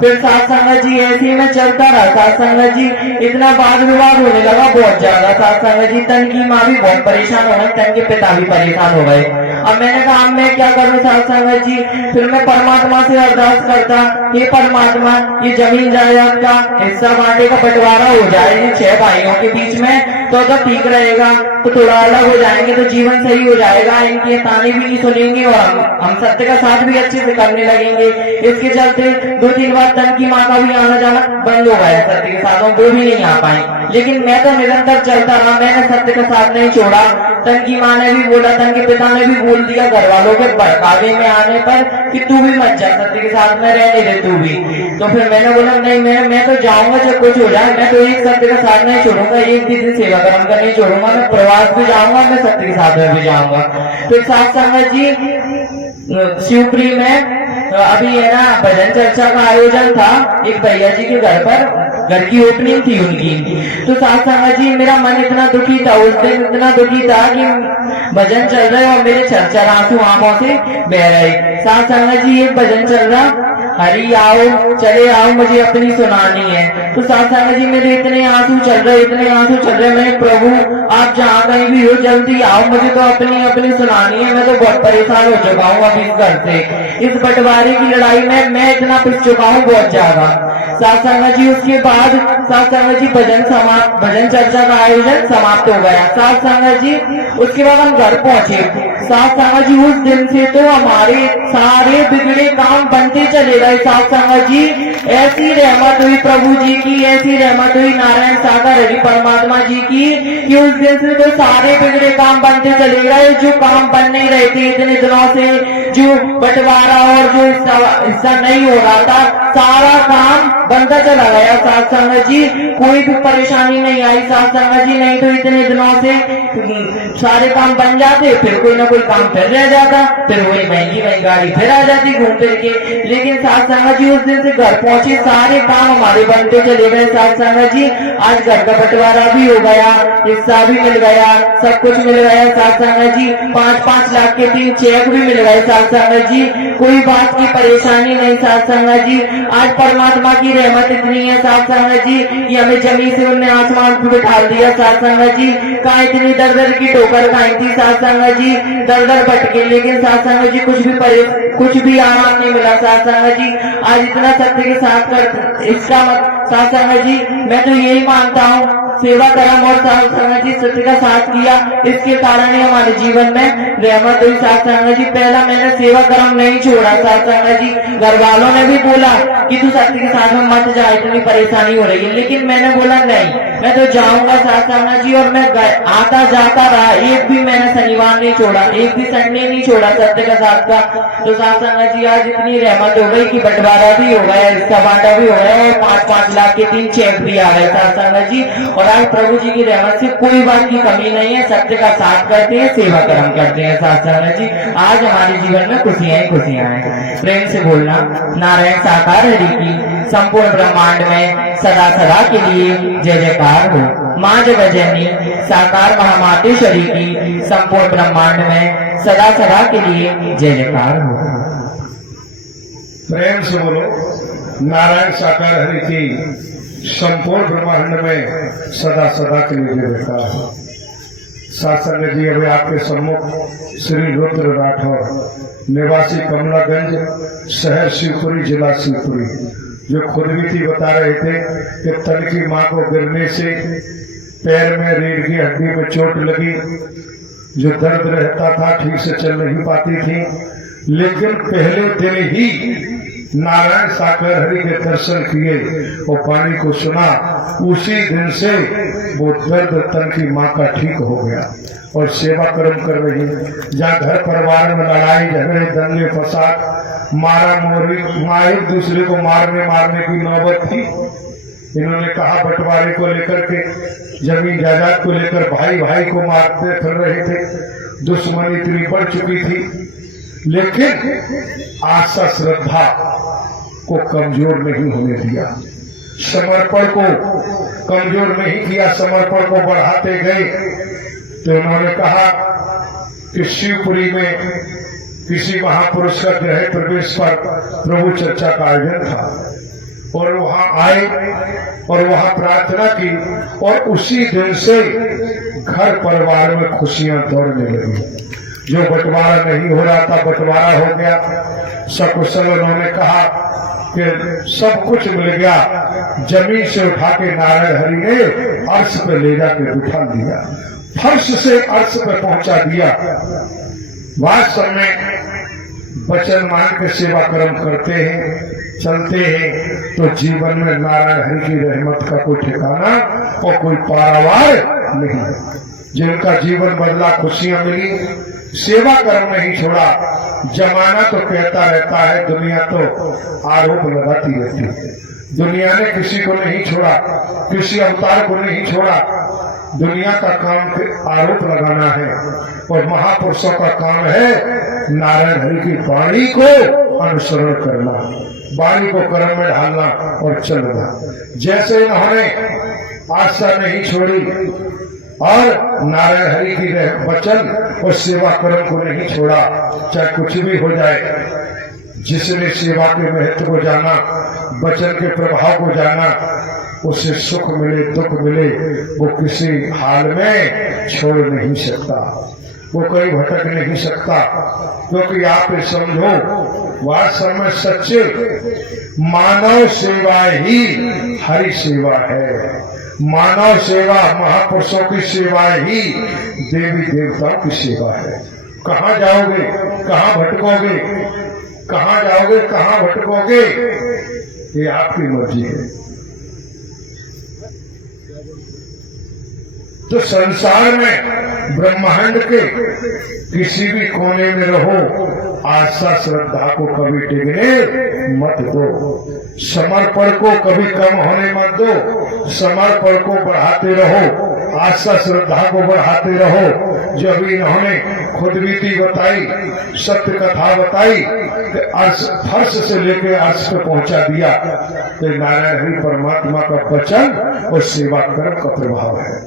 फिर साथ संगत जी ऐसे ही मैं चलता रहा। साथ संगत जी इतना वाद विवाद होने लगा बहुत ज्यादा। साथ संगत जी तन की माँ भी बहुत परेशान हो गई, तन के पिता भी परेशान हो गए। अब मैंने कहा मैं क्या करूं साथ संगत जी। फिर मैं परमात्मा से अरदास करता, हे परमात्मा ये जमीन जायदाद का हिस्सा बांटे का बंटवारा हो जाए इन 6 भाइयों के बीच में तो ठीक रहेगा, तो थोड़ा अलग हो जाएंगे तो जीवन सही हो जाएगा, इनके ताने भी नहीं सुनेंगे और हम सत्य का साथ भी अच्छे से करने लगेंगे। इसके चलते 2-3 बार तन की माँ का भी आना जाना बंद हो गया सत्य के साथ, वो भी नहीं आ पाए, लेकिन मैं तो निरंतर चलता रहा, मैंने सत्य का साथ नहीं छोड़ा। तन की माँ ने भी बोला, तन के पिता ने भी बोल दिया घर वालों के बहकावे में आने पर कि तू भी मत जा, सत्य के साथ में रहने दे तू भी। तो फिर मैंने बोला नहीं मैं तो जाऊंगा, जब कुछ हो जाए मैं तो एक सत्य का साथ नहीं छोड़ूंगा, एक भी दिन सेवा कर्म का नहीं छोड़ूंगा, मैं प्रवास भी जाऊंगा, मैं सत्य के साथ में भी जाऊंगा। फिर साथ संगत जी शिवपुरी में अभी है ना भजन चर्चा का आयोजन था, एक भैया जी के घर पर घर की ओपनिंग थी उनकी। तो साथ संगत जी मेरा मन इतना दुखी था उस दिन, इतना दुखी था कि भजन चल रहे और मेरे चर्चा आंसू आंखों से बह रहे। साथ संगत जी एक भजन चल रहा, हरी आओ चले आओ मुझे अपनी सुनानी है। तो साथ संगत जी मेरे इतने आंसू चल रहे, इतने आंसू चल रहे, मैं प्रभु आप जहाँ कहीं भी हो जल्दी आओ, मुझे तो अपनी सुनानी है, मैं तो बहुत परेशान हो चुका हूँ अभी इस घर से, इस बंटवारे की लड़ाई में मैं इतना पिस चुका हूँ बहुत ज्यादा। साथ संगत जी उसके बाद साथ संगत जी भजन चर्चा का आयोजन समाप्त हो गया। साथ संगत जी उसके बाद हम घर पहुंचे। साथ संगत जी उस दिन से तो हमारे सारे बिगड़े काम बनते चले गए। साथ संगत जी ऐसी रहमत हुई प्रभु जी की, ऐसी रहमत हुई नारायण सागर हरि परमात्मा जी की कि उस दिन से तो सारे बिगड़े काम बनते चले गए। जो काम बन नहीं रहे थे इतने दिनों से, जो बंटवारा और जो हिस्सा नहीं हो रहा था, सारा काम बनता चला गया। साथ संगत जी कोई भी परेशानी नहीं आई। साथ संगत जी नहीं तो इतने दिनों से सारे काम बन जाते, फिर कोई ना कोई काम फिर रह जाता, फिर वही महंगी गाड़ी फिर आ जाती घूम फिर के। लेकिन साथ संगत जी उस दिन से घर पहुंचे, सारे काम हमारे बनते चले गए। साथ संगत जी आज घर का बंटवारा भी हो गया, हिस्सा भी मिल गया, सब कुछ मिल गया। साथ संगत जी 5-5 लाख के 3 चेक भी मिल गए। साथ संगत जी कोई बात की परेशानी नहीं। साथ संगत जी आज परमात्मा की रहमत इतनी है साथ संगत जी कि हमें जमीन से उन्हें आसमान पर बिठा दिया। साथ संगत जी कहा इतनी दर की ठोकर खाई थी साथ संगत जी, दर भटके, लेकिन साथ संगत जी कुछ भी आराम नहीं मिला। साथ संगत जी आज इतना सत्य के साथ कर, इसका साथ संगत जी मैं तो यही मानता हूँ सेवा कर्म और साथ संगत जी सत्य का साथ किया, इसके कारण ही हमारे जीवन में रहमत हुई। साथ संगत जी पहला मैंने सेवा कर्म नहीं छोड़ा। साथ संगत जी घर वालों ने भी बोला कि तू सत्य के साथ में मत जा, इतनी परेशानी हो रही है, लेकिन मैंने बोला नहीं मैं तो जाऊंगा साथ संगत जी। और मैं आता जाता रहा, एक भी मैंने शनिवार नहीं छोड़ा, एक भी संडे नहीं छोड़ा सत्य का साथ का। तो साथ संगत जी आज इतनी रहमत हो गई कि बंटवारा भी हो गया, हिस्सा बांटा भी हो गया और 5-5 लाख के 3 चेक भी आ गए साथ संगत जी। और आज प्रभु जी की रहमत से कोई बात की कमी नहीं है, सत्य का साथ करते हैं, सेवा कर्म करते हैं साथ संगत जी। आज हमारे जीवन में खुशियां ही खुशियां हैं। प्रेम से बोलना नारायण साकार हरि की संपूर्ण ब्रह्मांड में सदा सदा के लिए जय जयकार हो। माँ जगज्जननी साकार महामातेश्वरी की संपूर्ण ब्रह्मांड में सदा सदा के लिए जय जयकार हो। प्रेम से बोलो नारायण साकार हरि की संपूर्ण ब्रह्मांड में सदा सदा के लिए जय जयकार हो। शासन जी अभी आपके सम्मुख श्री रुद्र राठौर निवासी कमलागंज शहर शिवपुरी जिला शिवपुरी जो खुद भी बता रहे थे कि तन की माँ को गिरने से पैर में रीढ़ की हड्डी में चोट लगी, जो दर्द रहता था, ठीक से चल नहीं पाती थी, लेकिन पहले दिन ही नारायण साकार हरि के दर्शन किए और पानी को सुना, उसी दिन से वो दर्द तन की माँ का ठीक हो गया और सेवा कर्म कर रही है। जहाँ घर परिवार में लड़ाई झगड़े दंगे फसाद मारा मोरी माँ एक दूसरे को मारने की नौबत थी, इन्होंने कहा बंटवारे को लेकर के जमीन जायदाद को लेकर भाई भाई को मारते फिर रहे थे, दुश्मनी इतनी बढ़ चुकी थी, लेकिन आशा श्रद्धा को कमजोर नहीं होने दिया, समर्पण को कमजोर नहीं किया, समर्पण को बढ़ाते गए। तो इन्होंने कहा कि शिवपुरी में किसी महापुरुष का गृह प्रवेश पर प्रभु चर्चा का आयोजन था और वहां आए और वहां प्रार्थना की और उसी दिन से घर परिवार में खुशियां दौड़ने लगी। जो बंटवारा नहीं हो रहा था बंटवारा हो गया। सकुशल उन्होंने कहा कि सब कुछ मिल गया, जमीन से उठा के नारायण हरि ने अर्श पे ले जाके बिठा दिया, फर्श से अर्श पे पहुंचा दिया। वास्तव में वचन मान के सेवा कर्म करते हैं, चलते हैं तो जीवन में नारायण हरि की रहमत का कोई ठिकाना और कोई पारावार नहीं है। जिनका जीवन बदला, खुशियां मिली, सेवा कर्म नहीं छोड़ा। जमाना तो कहता रहता है, दुनिया तो आरोप लगाती रहती है। दुनिया ने किसी को नहीं छोड़ा, किसी अवतार को नहीं छोड़ा। दुनिया का काम आरोप लगाना है और महापुरुषों का काम है नारायण हरि की वाणी को अनुसरण करना, वाणी को कर्म में ढालना और चलना। जैसे इन्होंने आशा नहीं छोड़ी और नारायण हरि की वचन और सेवा कर्म को नहीं छोड़ा, चाहे कुछ भी हो जाए। जिसने सेवा के महत्व को जाना, वचन के प्रभाव को जाना, उसे सुख मिले दुख मिले वो किसी हाल में छोड़ नहीं सकता, वो कहीं भटक नहीं सकता। क्योंकि आप ये समझो, वास्तव में सच्चे मानव सेवा ही हरि सेवा है। मानव सेवा, महापुरुषों की सेवा ही देवी देवताओं की सेवा है। कहाँ जाओगे, कहाँ भटकोगे, कहाँ जाओगे, कहाँ भटकोगे, ये आपकी मर्जी है। तो संसार में ब्रह्मांड के किसी भी कोने में रहो, आशा श्रद्धा को कभी टिकने मत दो, समर्पण को कभी कम होने मत दो, समर्पण को बढ़ाते रहो, आशा श्रद्धा को बढ़ाते रहो। जो अभी इन्होंने खुद बीती बताई, सत्य कथा बताई, फर्श से लेकर अर्श पे पहुंचा दिया, तो नारायण हरि परमात्मा का वचन और सेवा कर्म का प्रभाव है।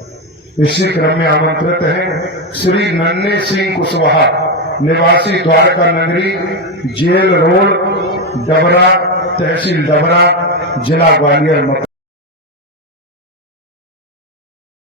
इसी क्रम में आमंत्रित हैं श्री नन्हे सिंह कुशवाहा, निवासी द्वारका नगरी, जेल रोड, डबरा, तहसील डबरा, जिला ग्वालियर।